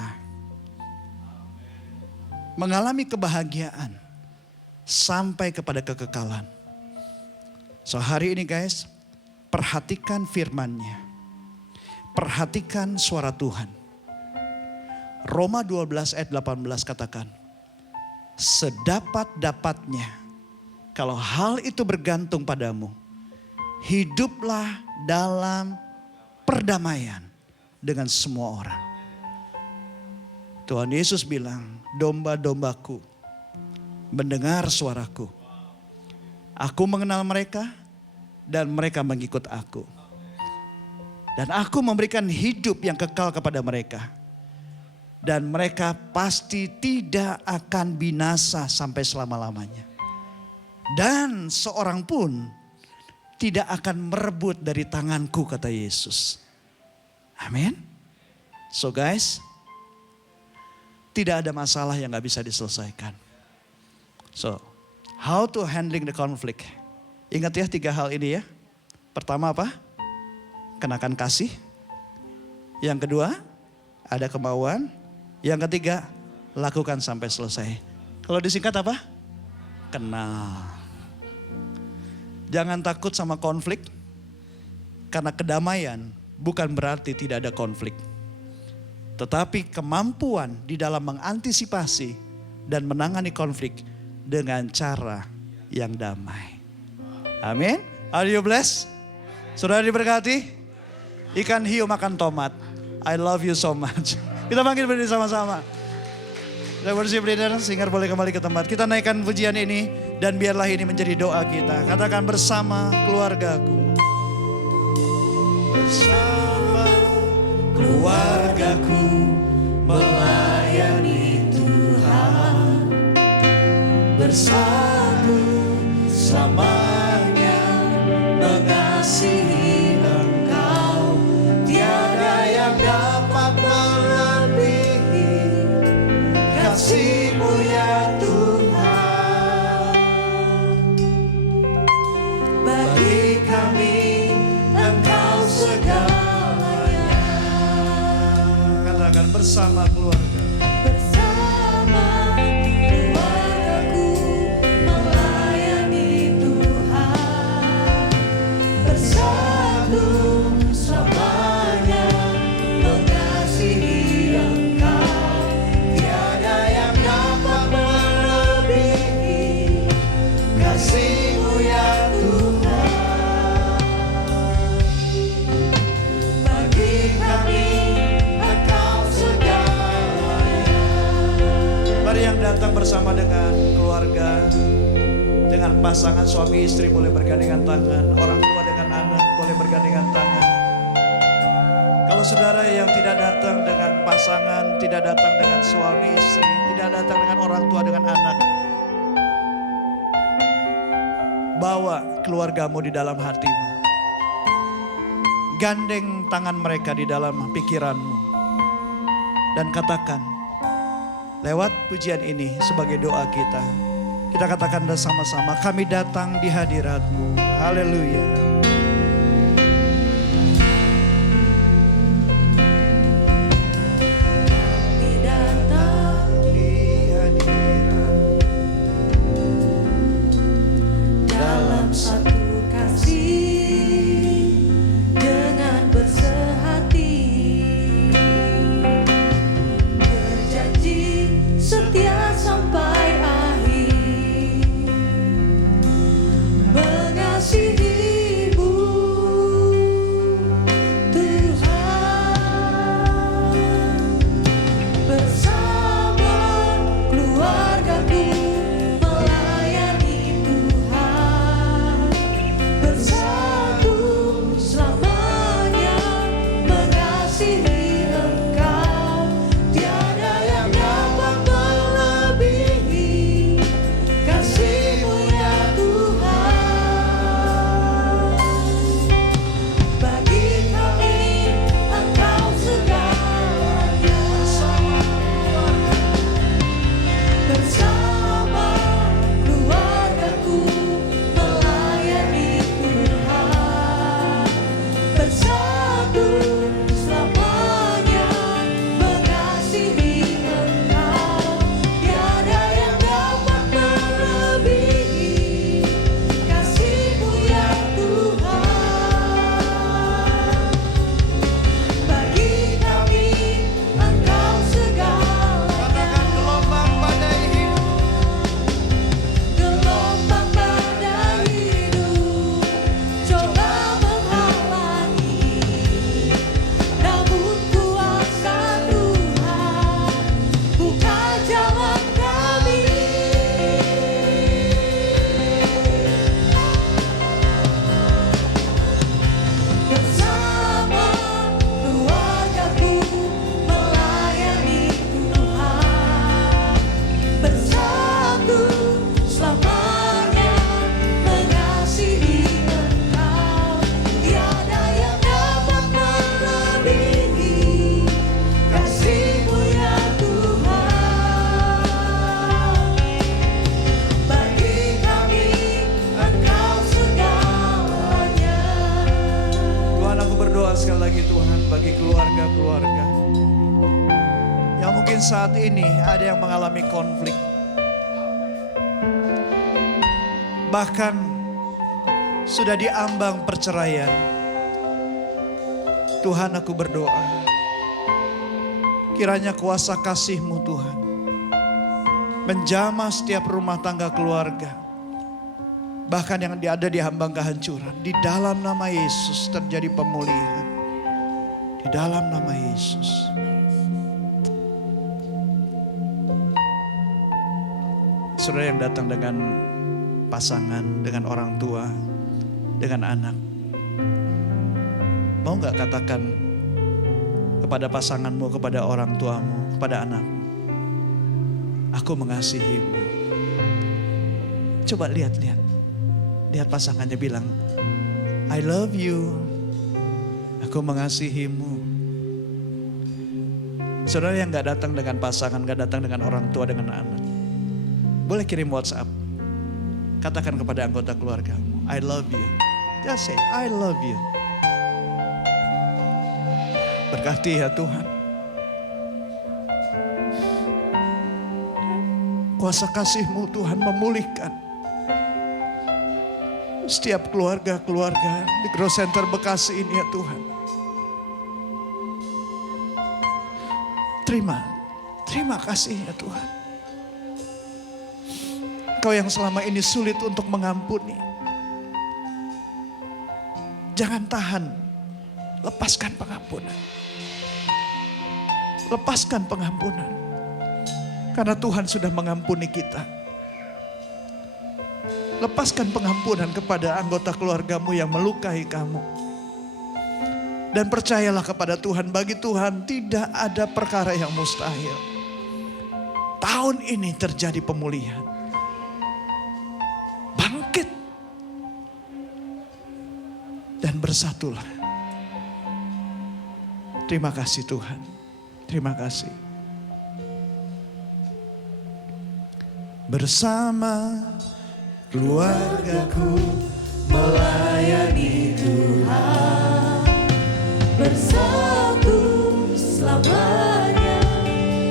mengalami kebahagiaan sampai kepada kekekalan. So hari ini guys, perhatikan firman-Nya. Perhatikan suara Tuhan. Roma 12 ayat 18 katakan, sedapat-dapatnya kalau hal itu bergantung padamu, hiduplah dalam perdamaian dengan semua orang. Tuhan Yesus bilang, domba-dombaku mendengar suaraku. Aku mengenal mereka dan mereka mengikut aku. Dan aku memberikan hidup yang kekal kepada mereka. Dan mereka pasti tidak akan binasa sampai selama-lamanya. Dan seorang pun tidak akan merebut dari tanganku, kata Yesus. Amin. So guys, tidak ada masalah yang gak bisa diselesaikan. So, how to handling the conflict? Ingat ya 3 hal ini ya. Pertama apa? Kenakan kasih. Yang kedua, ada kemauan. Yang ketiga, lakukan sampai selesai. Kalau disingkat apa? Kenal. Jangan takut sama konflik. Karena kedamaian bukan berarti tidak ada konflik. Tetapi kemampuan di dalam mengantisipasi dan menangani konflik dengan cara yang damai. Amin. Are you blessed? Saudara diberkati? Ikan hiu makan tomat. I love you so much. Kita bangkit berdiri sama-sama. The worship leader, singer boleh kembali ke tempat. Kita naikkan pujian ini dan biarlah ini menjadi doa kita. Katakan, bersama keluargaku. Bersama keluargaku melayani Tuhan. Bersatu selamanya mengasihi Engkau. Tiada yang dapat melebihi kasih-Mu ya Tuhan. Bagi kami Engkau segalanya. Katakan, bersama keluarga. Datang bersama dengan keluarga, dengan pasangan suami istri boleh bergandengan tangan, orang tua dengan anak boleh bergandengan tangan. Kalau saudara yang tidak datang dengan pasangan, tidak datang dengan suami istri, tidak datang dengan orang tua dengan anak, bawa keluargamu di dalam hatimu. Gandeng tangan mereka di dalam pikiranmu dan katakan, lewat pujian ini sebagai doa kita. Kita katakan bersama-sama, kami datang di hadirat-Mu. Haleluya. Kami datang di hadirat-Mu dalam satu kasih dengan bersehati. Setia sampai akhir, mengasihi lagi Tuhan bagi keluarga-keluarga yang mungkin saat ini ada yang mengalami konflik. Bahkan sudah diambang perceraian. Tuhan, aku berdoa, kiranya kuasa kasih-Mu Tuhan menjamah setiap rumah tangga keluarga. Bahkan yang ada di ambang kehancuran. Di dalam nama Yesus terjadi pemulihan. Di dalam nama Yesus. Saudara yang datang dengan pasangan, dengan orang tua, dengan anak. Mau gak katakan kepada pasanganmu, kepada orang tuamu, kepada anak, aku mengasihimu. Coba lihat pasangannya bilang, I love you. Aku mengasihimu. Saudara yang gak datang dengan pasangan, gak datang dengan orang tua, dengan anak, boleh kirim WhatsApp. Katakan kepada anggota keluargamu, I love you. Just say, I love you. Berkati ya Tuhan. Kuasa kasih-Mu Tuhan memulihkan setiap keluarga-keluarga di Grow Center Bekasi ini ya Tuhan. Terima kasih ya Tuhan. Kau yang selama ini sulit untuk mengampuni. Jangan tahan, lepaskan pengampunan. Lepaskan pengampunan. Karena Tuhan sudah mengampuni kita. Lepaskan pengampunan kepada anggota keluargamu yang melukai kamu. Dan percayalah kepada Tuhan, bagi Tuhan tidak ada perkara yang mustahil. Tahun ini terjadi pemulihan. Bangkit. Dan bersatulah. Terima kasih Tuhan. Terima kasih. Bersama keluargaku melayani Tuhan, bersatu selamanya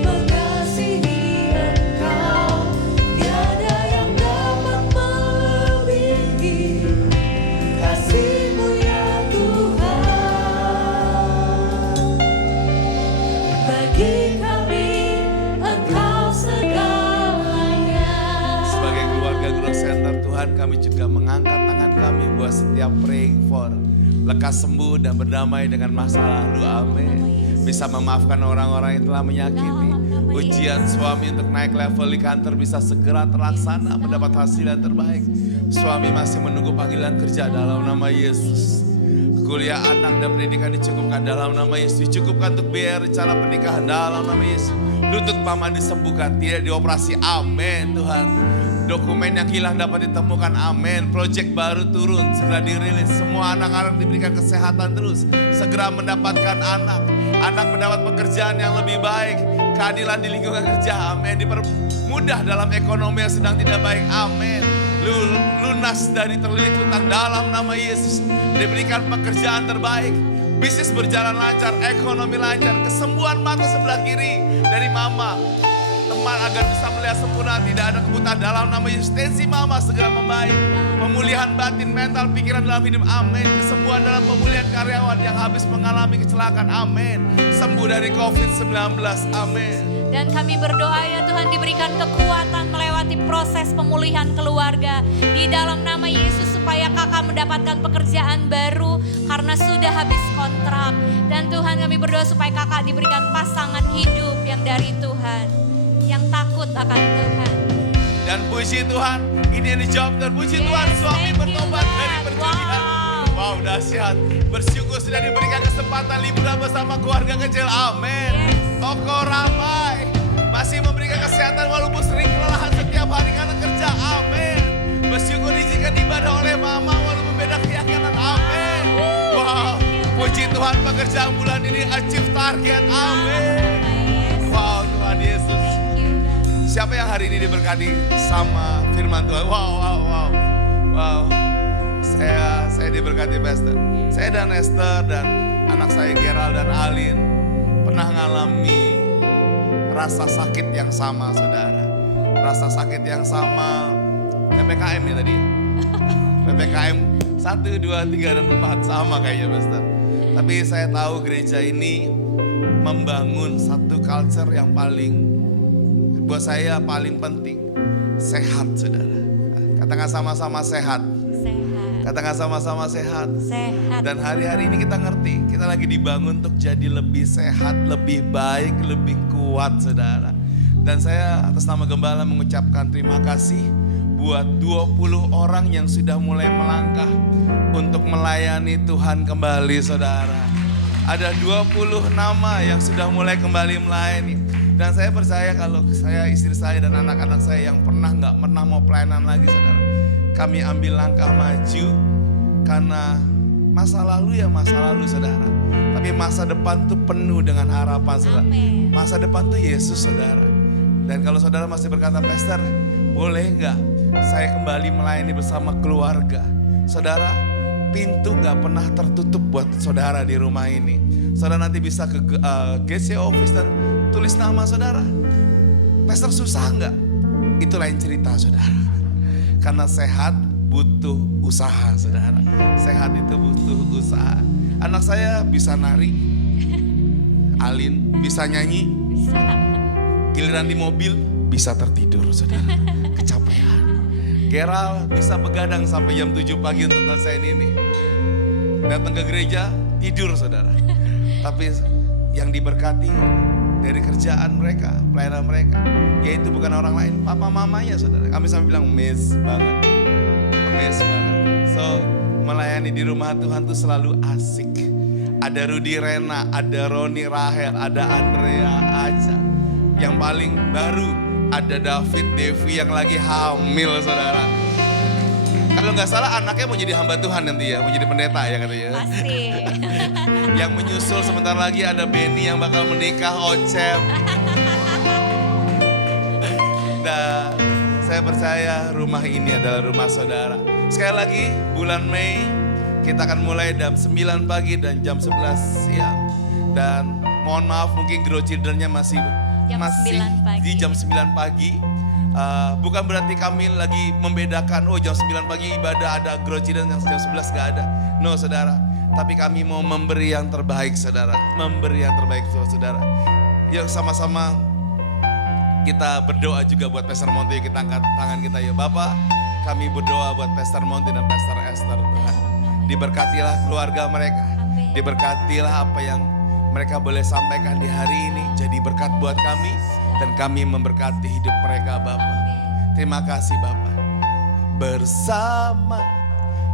mengasihi Engkau. Tiada yang dapat melebihi kasih-Mu ya Tuhan. Bagi kami Engkau segalanya. Sebagai keluarga Grow Center Tuhan, kami juga mengangkat tangan kami buat setiap praying for lekas sembuh dan berdamai dengan masa lalu. Amin. Bisa memaafkan orang-orang yang telah menyakiti. Ujian suami untuk naik level di kantor bisa segera terlaksana, mendapat hasil yang terbaik. Suami masih menunggu panggilan kerja dalam nama Yesus. Kuliah anak dan pendidikan dicukupkan dalam nama Yesus. Dicukupkan untuk biaya rencana pernikahan dalam nama Yesus. Lutut paman disembuhkan, tidak dioperasi. Amin Tuhan. Dokumen yang hilang dapat ditemukan, amin. Proyek baru turun, segera dirilis. Semua anak-anak diberikan kesehatan terus. Segera mendapatkan anak. Anak mendapat pekerjaan yang lebih baik. Keadilan di lingkungan kerja, amin. Dipermudah dalam ekonomi yang sedang tidak baik, amin. Lunas dari terlilit hutang dalam nama Yesus. Diberikan pekerjaan terbaik. Bisnis berjalan lancar, ekonomi lancar. Kesembuhan mata sebelah kiri dari mama. Teman agar bisa melihat sempurna, tidak ada kebutaan dalam nama Yesus. Tensi mama segera membaik. Pemulihan batin, mental, pikiran dalam hidup, amin. Kesembuhan dalam pemulihan karyawan yang habis mengalami kecelakaan, amin. Sembuh dari COVID-19, amin. Dan kami berdoa ya Tuhan, diberikan kekuatan melewati proses pemulihan keluarga. Di dalam nama Yesus, supaya kakak mendapatkan pekerjaan baru karena sudah habis kontrak. Dan Tuhan, kami berdoa supaya kakak diberikan pasangan hidup yang dari Tuhan, yang takut akan Tuhan. Dan puji Tuhan, ini yang dijawab. Dan puji Tuhan, suami bertobat dari perjudian. Wow, dahsyat. Bersyukur sudah diberikan kesempatan liburan bersama keluarga kecil, amin. Toko ramai, masih memberikan kesehatan walaupun sering kelelahan setiap hari karena kerja, amin. Bersyukur diizinkan ibadah oleh mama walaupun beda keyakinan, amin. Wow, puji Tuhan, pekerjaan bulan ini achieve target, amin. Wow, Tuhan Yesus. Siapa yang hari ini diberkati sama firman Tuhan? Wow. Saya diberkati Pastor. Saya dan Esther dan anak saya Gerald dan Alin pernah mengalami rasa sakit yang sama, saudara. Rasa sakit yang sama, PPKM ya tadi. PPKM 1, 2, 3, dan 4 sama kayaknya, Pastor. Tapi saya tahu gereja ini membangun satu culture yang paling, buat saya paling penting. Sehat, saudara. Katakan sama-sama sehat. Katakan sama-sama sehat. Dan hari-hari ini kita ngerti, kita lagi dibangun untuk jadi lebih sehat, lebih baik, lebih kuat, saudara. Dan saya atas nama Gembala mengucapkan terima kasih buat 20 orang yang sudah mulai melangkah untuk melayani Tuhan kembali, saudara. Ada 20 nama yang sudah mulai kembali melayani. Dan saya percaya kalau saya, istri saya, dan anak-anak saya yang nggak pernah mau pelayanan lagi, saudara. Kami ambil langkah maju karena masa lalu ya masa lalu, saudara. Tapi masa depan tuh penuh dengan harapan, saudara. Masa depan tuh Yesus, saudara. Dan kalau saudara masih berkata, Pastor, boleh nggak saya kembali melayani bersama keluarga? Saudara, pintu nggak pernah tertutup buat saudara di rumah ini. Saudara nanti bisa ke GC Office dan tulis nama saudara. Pastor susah nggak? Itu lain cerita, saudara. Karena sehat butuh usaha, saudara. Sehat itu butuh usaha. Anak saya bisa nari, Alin bisa nyanyi, giliran di mobil bisa tertidur, saudara. Kecapean. Gerald bisa begadang sampai jam 7 pagi untuk ngelesain ini. Datang ke gereja, tidur, saudara. Tapi yang diberkati dari kerjaan mereka, pelayanan mereka, yaitu bukan orang lain, papa mamanya, saudara. Kami sampai bilang, miss banget. So, melayani di rumah Tuhan tuh selalu asik. Ada Rudy Rena, ada Roni Rahel, ada Andrea Aca. Yang paling baru ada David Devi yang lagi hamil, saudara. Kalau nggak salah anaknya mau jadi hamba Tuhan nanti ya, mau jadi pendeta ya katanya. Pasti. Yang menyusul sebentar lagi ada Benny yang bakal menikah, Ocem. Dan saya percaya rumah ini adalah rumah saudara. Sekali lagi bulan Mei kita akan mulai jam 9 pagi dan jam 11 siang. Dan mohon maaf mungkin Grow Children-nya masih di jam 9 pagi. Bukan berarti kami lagi membedakan, oh jam 9 pagi ibadah ada Grow Children, yang jam 11 gak ada. No, saudara. Tapi kami mau memberi yang terbaik, saudara. Memberi yang terbaik, saudara. Yuk sama-sama kita berdoa juga buat Pastor Monty. Kita angkat tangan kita ya. Bapak, kami berdoa buat Pastor Monty dan Pastor Esther, Tuhan. Diberkatilah keluarga mereka. Diberkatilah apa yang mereka boleh sampaikan di hari ini. Jadi berkat buat kami. Dan kami memberkati hidup mereka, Bapak. Terima kasih, Bapak. Bersama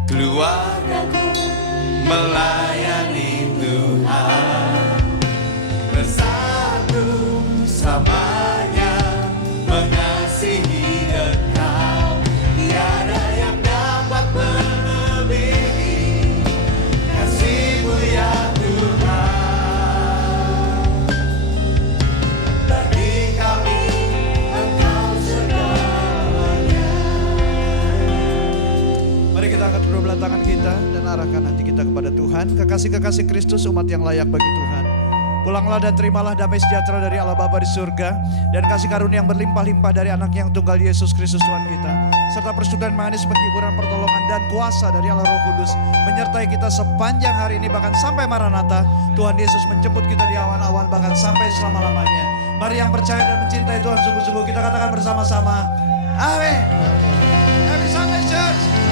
keluargaku melayani Tuhan. Bersatu samanya mengasihi Engkau. Tiada yang dapat melebihi kasih-Mu ya Tuhan. Bagi kami Engkau segalanya. Mari kita angkat kedua belah tangan kita dan arahkan hati kita kepada Tuhan. Kekasih-kekasih Kristus, umat yang layak bagi Tuhan. Pulanglah dan terimalah damai sejahtera dari Allah Bapa di surga dan kasih karunia yang berlimpah-limpah dari anak yang tunggal Yesus Kristus Tuhan kita, serta persekutuan manis, penghiburan, pertolongan dan kuasa dari Allah Roh Kudus menyertai kita sepanjang hari ini bahkan sampai Maranatha. Tuhan Yesus menjemput kita di awan-awan bahkan sampai selama-lamanya. Mari yang percaya dan mencintai Tuhan sungguh-sungguh kita katakan bersama-sama, amin. Happy Sunday Church.